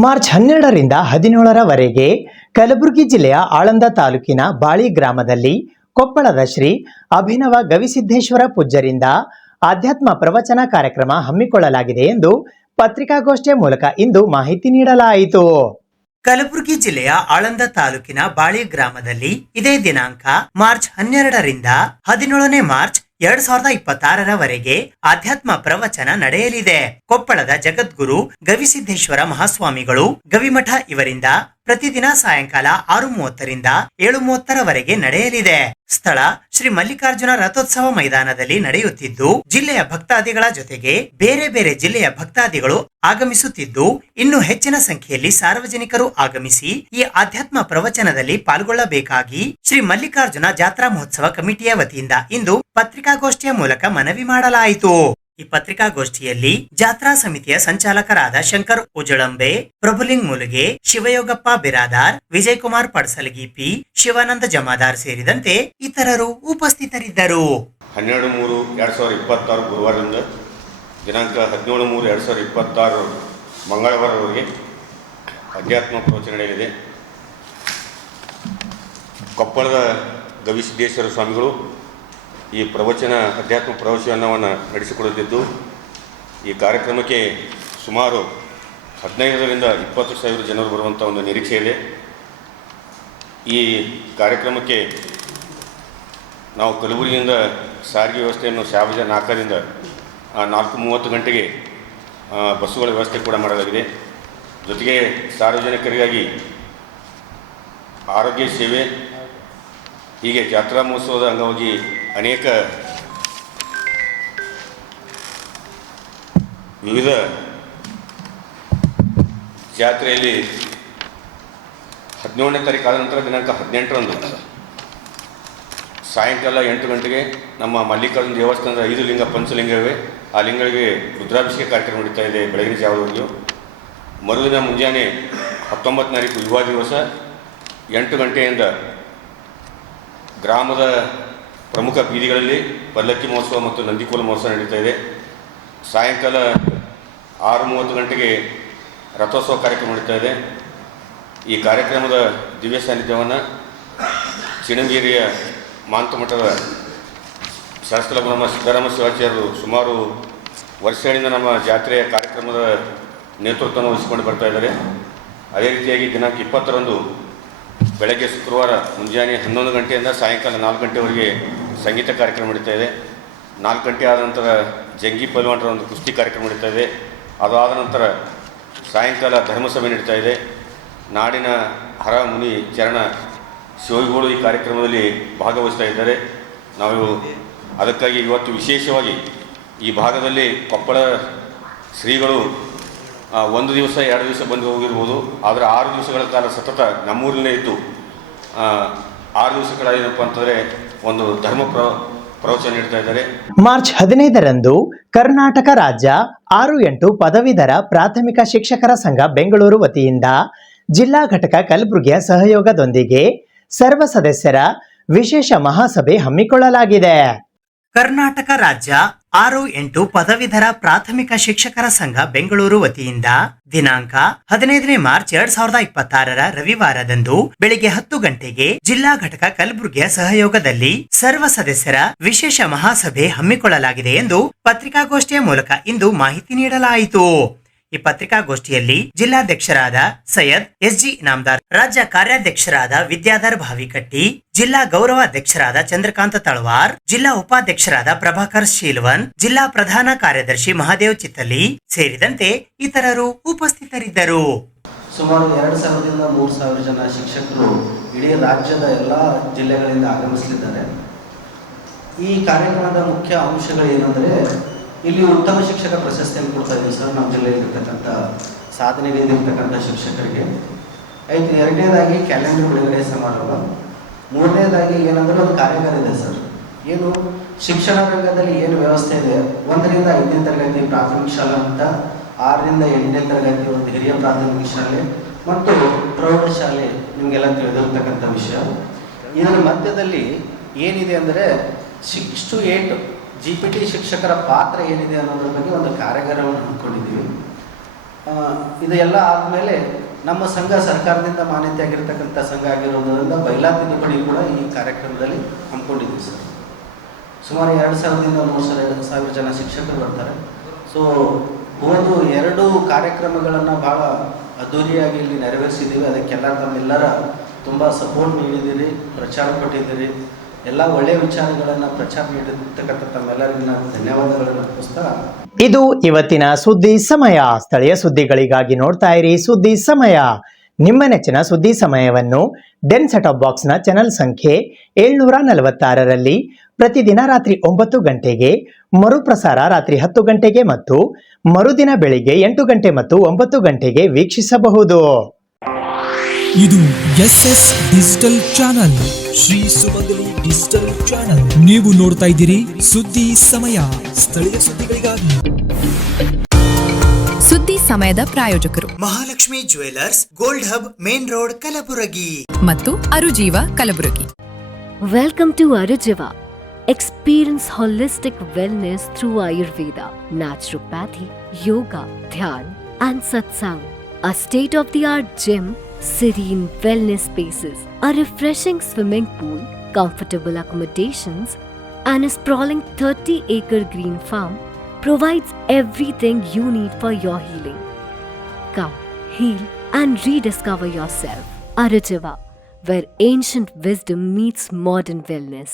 ಮಾರ್ಚ್ 12ರಿಂದ 17ರವರೆಗೆ ಕಲಬುರಗಿ ಜಿಲ್ಲೆಯ ಆಳಂದ ತಾಲೂಕಿನ ಬಾಳಿ ಗ್ರಾಮದಲ್ಲಿ ಕೊಪ್ಪಳದ ಶ್ರೀ ಅಭಿನವ ಗವಿಸಿದ್ದೇಶ್ವರ ಪೂಜ್ಯರಿಂದ ಆಧ್ಯಾತ್ಮ ಪ್ರವಚನ ಕಾರ್ಯಕ್ರಮ ಹಮ್ಮಿಕೊಳ್ಳಲಾಗಿದೆ ಎಂದು ಪತ್ರಿಕಾಗೋಷ್ಠಿಯ ಮೂಲಕ ಇಂದು ಮಾಹಿತಿ ನೀಡಲಾಯಿತು. ಕಲಬುರಗಿ ಜಿಲ್ಲೆಯ ಆಳಂದ ತಾಲೂಕಿನ ಬಾಳಿ ಗ್ರಾಮದಲ್ಲಿ ಇದೇ ದಿನಾಂಕ ಮಾರ್ಚ್ 12ರಿಂದ 17ನೇ ಮಾರ್ಚ್ 2026ರವರೆಗೆ ಆಧ್ಯಾತ್ಮ ಪ್ರವಚನ ನಡೆಯಲಿದೆ. ಕೊಪ್ಪಳದ ಜಗದ್ಗುರು ಗವಿಸಿದ್ದೇಶ್ವರ ಮಹಾಸ್ವಾಮಿಗಳು ಗವಿಮಠ ಇವರಿಂದ ಪ್ರತಿದಿನ ಸಾಯಂಕಾಲ 6:30ರಿಂದ 7:30ರವರೆಗೆ ನಡೆಯಲಿದೆ. ಸ್ಥಳ ಶ್ರೀ ಮಲ್ಲಿಕಾರ್ಜುನ ರಥೋತ್ಸವ ಮೈದಾನದಲ್ಲಿ ನಡೆಯುತ್ತಿದ್ದು ಜಿಲ್ಲೆಯ ಭಕ್ತಾದಿಗಳ ಜೊತೆಗೆ ಬೇರೆ ಬೇರೆ ಜಿಲ್ಲೆಯ ಭಕ್ತಾದಿಗಳು ಆಗಮಿಸುತ್ತಿದ್ದು ಇನ್ನು ಹೆಚ್ಚಿನ ಸಂಖ್ಯೆಯಲ್ಲಿ ಸಾರ್ವಜನಿಕರು ಆಗಮಿಸಿ ಈ ಆಧ್ಯಾತ್ಮ ಪ್ರವಚನದಲ್ಲಿ ಪಾಲ್ಗೊಳ್ಳಬೇಕಾಗಿ ಶ್ರೀ ಮಲ್ಲಿಕಾರ್ಜುನ ಜಾತ್ರಾ ಮಹೋತ್ಸವ ಕಮಿಟಿಯ ವತಿಯಿಂದ ಇಂದು ಪತ್ರಿಕಾಗೋಷ್ಠಿಯ ಮೂಲಕ ಮನವಿ ಮಾಡಲಾಯಿತು. ಈ ಪತ್ರಿಕಾಗೋಷ್ಠಿಯಲ್ಲಿ ಜಾತ್ರಾ ಸಮಿತಿಯ ಸಂಚಾಲಕರಾದ ಶಂಕರ್ ಉಜಳಂಬೆ, ಪ್ರಭುಲಿಂಗ್ ಮುಲುಗೆ, ಶಿವಯೋಗಪ್ಪ ಬಿರಾದಾರ್, ವಿಜಯ್ ಕುಮಾರ್ ಪಡ್ಸಲಗಿ ಪಿ, ಶಿವಾನಂದ ಜಮಾದಾರ್ ಸೇರಿದಂತೆ ಇತರರು ಉಪಸ್ಥಿತರಿದ್ದರು. 12/3/2026 ಗುರುವಾರದಿಂದ ದಿನಾಂಕ 17/3/2026 ಮಂಗಳವಾರವರೆಗೆ ಅಧ್ಯಾತ್ಮ ಪ್ರವಚನ ನಡೆಯಲಿದೆ. ಕೊಪ್ಪಳದ ಗವಿಸಿದ್ದೇಶ್ವರ ಸ್ವಾಮಿಗಳು ಈ ಅಧ್ಯಾತ್ಮ ಪ್ರವಚನವನ್ನು ನಡೆಸಿಕೊಡುತ್ತಿದ್ದು ಈ ಕಾರ್ಯಕ್ರಮಕ್ಕೆ ಸುಮಾರು 15ರಿಂದ 20,000 ಜನರು ಬರುವಂಥ ಒಂದು ನಿರೀಕ್ಷೆ ಇದೆ. ಈ ಕಾರ್ಯಕ್ರಮಕ್ಕೆ ನಾವು ಕಲಬುರಗಿಯಿಂದ ಸಾರಿಗೆ ವ್ಯವಸ್ಥೆಯನ್ನು ಶಾಬಜ 4ರಿಂದ 4:30 ಗಂಟೆಗೆ ಬಸ್ಸುಗಳ ವ್ಯವಸ್ಥೆ ಕೂಡ ಮಾಡಲಾಗಿದೆ. ಜೊತೆಗೆ ಸಾರ್ವಜನಿಕರಿಗಾಗಿ ಆರೋಗ್ಯ ಸೇವೆ, ಹೀಗೆ ಜಾತ್ರಾ ಮಹೋತ್ಸವದ ಅಂಗವಾಗಿ ಅನೇಕ ವಿವಿಧ ಜಾತ್ರೆಯಲ್ಲಿ 17ನೇ ತಾರೀಕು ಆದ ನಂತರ ದಿನಾಂಕ 18ರಂದು ಸಾಯಂಕಾಲ 8 ಗಂಟೆಗೆ ನಮ್ಮ ಮಲ್ಲಿಕಾರ್ಜುನ ದೇವಸ್ಥಾನದ 5 ಲಿಂಗ ಪಂಚಲಿಂಗವೇ ಆ ಲಿಂಗಗಳಿಗೆ ರುದ್ರಾಭಿಷೇಕ ಕಾರ್ಯಕ್ರಮ ನಡೀತಾ ಇದೆ ಬೆಳಗಿನ ಜಾವದವರೆಗೂ. ಮರುದಿನ ಮುಂಜಾನೆ 19ನೇ ತಾರೀಕು ಯುವ ದಿವಸ 8 ಗಂಟೆಯಿಂದ ಗ್ರಾಮದ ಪ್ರಮುಖ ಬೀದಿಗಳಲ್ಲಿ ಪಲ್ಲಕ್ಕಿ ಮಹೋತ್ಸವ ಮತ್ತು ನಂದಿಕೋಲ ಮಹೋತ್ಸವ ನಡೀತಾ ಇದೆ. ಸಾಯಂಕಾಲ 6:30 ಗಂಟೆಗೆ ರಥೋತ್ಸವ ಕಾರ್ಯಕ್ರಮ ನಡೀತಾ ಇದೆ. ಈ ಕಾರ್ಯಕ್ರಮದ ದಿವ್ಯ ಸಾನ್ನಿಧ್ಯವನ್ನು ಚಿಣಂಗೇರಿಯ ಮಾಂತಮಠದ ಶಾಸ್ತ್ರ ನಮ್ಮ ಸಿದ್ದರಾಮ ಶಿವಾಚಾರ್ಯರು ಸುಮಾರು ವರ್ಷಗಳಿಂದ ನಮ್ಮ ಜಾತ್ರೆಯ ಕಾರ್ಯಕ್ರಮದ ನೇತೃತ್ವವನ್ನು ವಹಿಸಿಕೊಂಡು ಬರ್ತಾ ಇದ್ದಾರೆ. ಅದೇ ರೀತಿಯಾಗಿ ದಿನಾಂಕ 20ರಂದು ಬೆಳಗ್ಗೆ ಶುಕ್ರವಾರ ಮುಂಜಾನೆ 11 ಗಂಟೆಯಿಂದ ಸಾಯಂಕಾಲ 4 ಗಂಟೆವರೆಗೆ ಸಂಗೀತ ಕಾರ್ಯಕ್ರಮ ನಡೀತಾ ಇದೆ. 4 ಗಂಟೆ ಆದ ನಂತರ ಜಂಗಿ ಪಲ್ವಾನರ ಒಂದು ಕುಸ್ತಿ ಕಾರ್ಯಕ್ರಮ ನಡೀತಾ ಇದೆ. ಅದಾದ ನಂತರ ಸಾಯಂಕಾಲ ಧರ್ಮಸಭೆ ನಡೀತಾ ಇದೆ. ನಾಡಿನ ಹರ ಮುನಿ ಚರಣ ಶಿವಗಳು ಈ ಕಾರ್ಯಕ್ರಮದಲ್ಲಿ ಭಾಗವಹಿಸ್ತಾ ಇದ್ದಾರೆ. ನಾವು ಅದಕ್ಕಾಗಿ ಇವತ್ತು ವಿಶೇಷವಾಗಿ ಈ ಭಾಗದಲ್ಲಿ ಕೊಪ್ಪಳ ಶ್ರೀಗಳು 1 ದಿವಸ 2 ದಿವಸ ಬಂದು ಹೋಗಿರ್ಬೋದು, ಆದರೆ 6 ದಿವಸಗಳ ಕಾಲ ಸತತ ನಮ್ಮೂರಲ್ಲೇ ಇದ್ದು 6 ದಿವಸಗಳ ಏನಪ್ಪ ಅಂತಂದರೆ ಒಂದು ಧರ್ಮ ಪ್ರವಚನ ನೀಡ್ತಾ ಇದ್ದಾರೆ. ಮಾರ್ಚ್ 15ರಂದು ಕರ್ನಾಟಕ ರಾಜ್ಯ 6-8 ಪದವೀಧರ ಪ್ರಾಥಮಿಕ ಶಿಕ್ಷಕರ ಸಂಘ ಬೆಂಗಳೂರು ವತಿಯಿಂದ ಜಿಲ್ಲಾ ಘಟಕ ಕಲಬುರಗಿಯ ಸಹಯೋಗದೊಂದಿಗೆ ಸರ್ವ ಸದಸ್ಯರ ವಿಶೇಷ ಮಹಾಸಭೆ ಹಮ್ಮಿಕೊಳ್ಳಲಾಗಿದೆ. ಕರ್ನಾಟಕ ರಾಜ್ಯ 6-8 ಪದವೀಧರ ಪ್ರಾಥಮಿಕ ಶಿಕ್ಷಕರ ಸಂಘ ಬೆಂಗಳೂರು ವತಿಯಿಂದ ದಿನಾಂಕ 15ನೇ ಮಾರ್ಚ್ 2026 ರವಿವಾರದಂದು ಬೆಳಿಗ್ಗೆ 10 ಗಂಟೆಗೆ ಜಿಲ್ಲಾ ಘಟಕ ಕಲಬುರಗಿಯ ಸಹಯೋಗದಲ್ಲಿ ಸರ್ವ ಸದಸ್ಯರ ವಿಶೇಷ ಮಹಾಸಭೆ ಹಮ್ಮಿಕೊಳ್ಳಲಾಗಿದೆ ಎಂದು ಪತ್ರಿಕಾಗೋಷ್ಠಿಯ ಮೂಲಕ ಇಂದು ಮಾಹಿತಿ ನೀಡಲಾಯಿತು. ಈ ಪತ್ರಿಕಾಗೋಷ್ಠಿಯಲ್ಲಿ ಜಿಲ್ಲಾಧ್ಯಕ್ಷರಾದ ಸೈಯದ್ SG ಇನಾಮದಾರ್, ರಾಜ್ಯ ಕಾರ್ಯಾಧ್ಯಕ್ಷರಾದ ವಿದ್ಯಾಧರ್ ಭಾವಿಕಟ್ಟಿ, ಜಿಲ್ಲಾ ಗೌರವಾಧ್ಯಕ್ಷರಾದ ಚಂದ್ರಕಾಂತ ತಳವಾರ್, ಜಿಲ್ಲಾ ಉಪಾಧ್ಯಕ್ಷರಾದ ಪ್ರಭಾಕರ್ ಶೀಲ್ವನ್, ಜಿಲ್ಲಾ ಪ್ರಧಾನ ಕಾರ್ಯದರ್ಶಿ ಮಹಾದೇವ್ ಚಿತ್ತಲಿ ಸೇರಿದಂತೆ ಇತರರು ಉಪಸ್ಥಿತರಿದ್ದರು. ಸುಮಾರು 2000ದಿಂದ 3000 ಜನ ಶಿಕ್ಷಕರು ಇಡೀ ರಾಜ್ಯದ ಎಲ್ಲ ಜಿಲ್ಲೆಗಳಿಂದ ಆಗಮಿಸಲಿದ್ದಾರೆ. ಈ ಕಾರ್ಯಕ್ರಮದ ಮುಖ್ಯ ಅಂಶಗಳು ಏನಂದರೆ, ಇಲ್ಲಿ ಉತ್ತಮ ಶಿಕ್ಷಕ ಪ್ರಶಸ್ತಿಯನ್ನು ಕೊಡ್ತಾ ಇದ್ದೀವಿ ಸರ್ ನಮ್ಮ ಜಿಲ್ಲೆಯಲ್ಲಿರ್ತಕ್ಕಂಥ ಸಾಧನೆಗೈದಿರ್ತಕ್ಕಂಥ ಶಿಕ್ಷಕರಿಗೆ. ಆಯಿತು. 2ನೇದಾಗಿ ಕ್ಯಾಲೆಂಡರ್ ಬಿಡುಗಡೆ ಸಮಾರಂಭ. 3ನೇದಾಗಿ ಏನಂದರೆ ಒಂದು ಕಾರ್ಯಾಗಾರ ಇದೆ ಸರ್. ಏನು ಶಿಕ್ಷಣ ರಂಗದಲ್ಲಿ ಏನು ವ್ಯವಸ್ಥೆ ಇದೆ, 1ರಿಂದ 5ನೇ ತರಗತಿ ಪ್ರಾಥಮಿಕ ಶಾಲಾ ಅಂತ, 6ರಿಂದ 8ನೇ ತರಗತಿ ಒಂದು ಹಿರಿಯ ಪ್ರಾಥಮಿಕ ಶಾಲೆ ಮತ್ತು ಪ್ರೌಢಶಾಲೆ ನಿಮಗೆಲ್ಲ ತಿಳಿದಿರ್ತಕ್ಕಂಥ ವಿಷಯ. ಇದರ ಮಧ್ಯದಲ್ಲಿ ಏನಿದೆ ಅಂದರೆ 6 to 8 GPT ಶಿಕ್ಷಕರ ಪಾತ್ರ ಏನಿದೆ ಅನ್ನೋದ್ರ ಬಗ್ಗೆ ಒಂದು ಕಾರ್ಯಾಗಾರವನ್ನು ಹಮ್ಮಿಕೊಂಡಿದ್ದೀವಿ. ಇದು ಎಲ್ಲ ಆದಮೇಲೆ ನಮ್ಮ ಸಂಘ ಸರ್ಕಾರದಿಂದ ಮಾನ್ಯತೆ ಆಗಿರ್ತಕ್ಕಂಥ ಸಂಘ ಆಗಿರೋದ್ರಿಂದ ಬೈಲಾ ತಿದ್ದುಪಡಿ ಕೂಡ ಈ ಕಾರ್ಯಕ್ರಮದಲ್ಲಿ ಹಮ್ಮಿಕೊಂಡಿದ್ದೀವಿ ಸರ್. ಸುಮಾರು 2000ದಿಂದ 3000 ಜನ ಶಿಕ್ಷಕರು ಬರ್ತಾರೆ. ಸೊ ಹೋದು 2 ಕಾರ್ಯಕ್ರಮಗಳನ್ನು ಭಾಳ ಅದ್ಧೂರಿಯಾಗಿ ಇಲ್ಲಿ ನೆರವೇರಿಸಿದ್ದೀವಿ. ಅದಕ್ಕೆಲ್ಲ ತಮ್ಮೆಲ್ಲರ ತುಂಬ ಸಪೋರ್ಟ್ ನೀಡಿದ್ದೀರಿ, ಪ್ರಚಾರ ಕೊಟ್ಟಿದ್ದೀರಿ. ಎಲ್ಲ ಒಳ್ಳೆಯ ವಿಚಾರಗಳನ್ನು ಪ್ರಚಾರ ನೀಡಿರ್ತಕ್ಕಂಥ ತಮ್ಮೆಲ್ಲರಿಗೂ ನಾನು ಧನ್ಯವಾದಗಳನ್ನು ಅರ್ಪಿಸ್ತಾ, ಇದು ಇವತ್ತಿನ ಸುದ್ದಿ ಸಮಯ. ಸ್ಥಳೀಯ ಸುದ್ದಿಗಳಿಗಾಗಿ ನೋಡ್ತಾ ಇರಿ ಸುದ್ದಿ ಸಮಯ. ನಿಮ್ಮ ನೆಚ್ಚಿನ ಸುದ್ದಿ ಸಮಯವನ್ನು ಡೆನ್ ಸೆಟ್-ಟಾಪ್ ಬಾಕ್ಸ್ನ ಚಾನೆಲ್ ಸಂಖ್ಯೆ 746ರಲ್ಲಿ ಪ್ರತಿದಿನ ರಾತ್ರಿ 9 ಗಂಟೆಗೆ, ಮರುಪ್ರಸಾರ ರಾತ್ರಿ 10 ಗಂಟೆಗೆ ಮತ್ತು ಮರುದಿನ ಬೆಳಿಗ್ಗೆ 8 ಗಂಟೆ ಮತ್ತು 9 ಗಂಟೆಗೆ ವೀಕ್ಷಿಸಬಹುದು. ಇದು SS ಡಿಜಿಟಲ್ ಚಾನಲ್, ಶ್ರೀ ಸುಮಂಗಲಿ ಡಿಜಿಟಲ್ ಚಾನಲ್. ನೀವು ನೋಡ್ತಾ ಇದ್ದೀರಿ ಸುದ್ದಿ ಸಮಯ, ಸ್ಥಳೀಯ ಸುದ್ದಿಗಳಿಗಾಗಿ. ಸುದ್ದಿ ಸಮಯದ ಪ್ರಾಯೋಜಕರು Mahalakshmi jewellers, gold hub, main road, Kalaburagi ಮತ್ತು ಅರುಜೀವ Kalaburagi. Welcome to Arujiva. Experience holistic wellness through Ayurveda, naturopathy, yoga, dhyan, and satsang. A state-of-the-art gym, serene wellness spaces, a refreshing swimming pool, comfortable accommodations, and a sprawling 30-acre green farm provides everything you need for your healing. Come, heal, and rediscover yourself. Arujiva, where ancient wisdom meets modern wellness.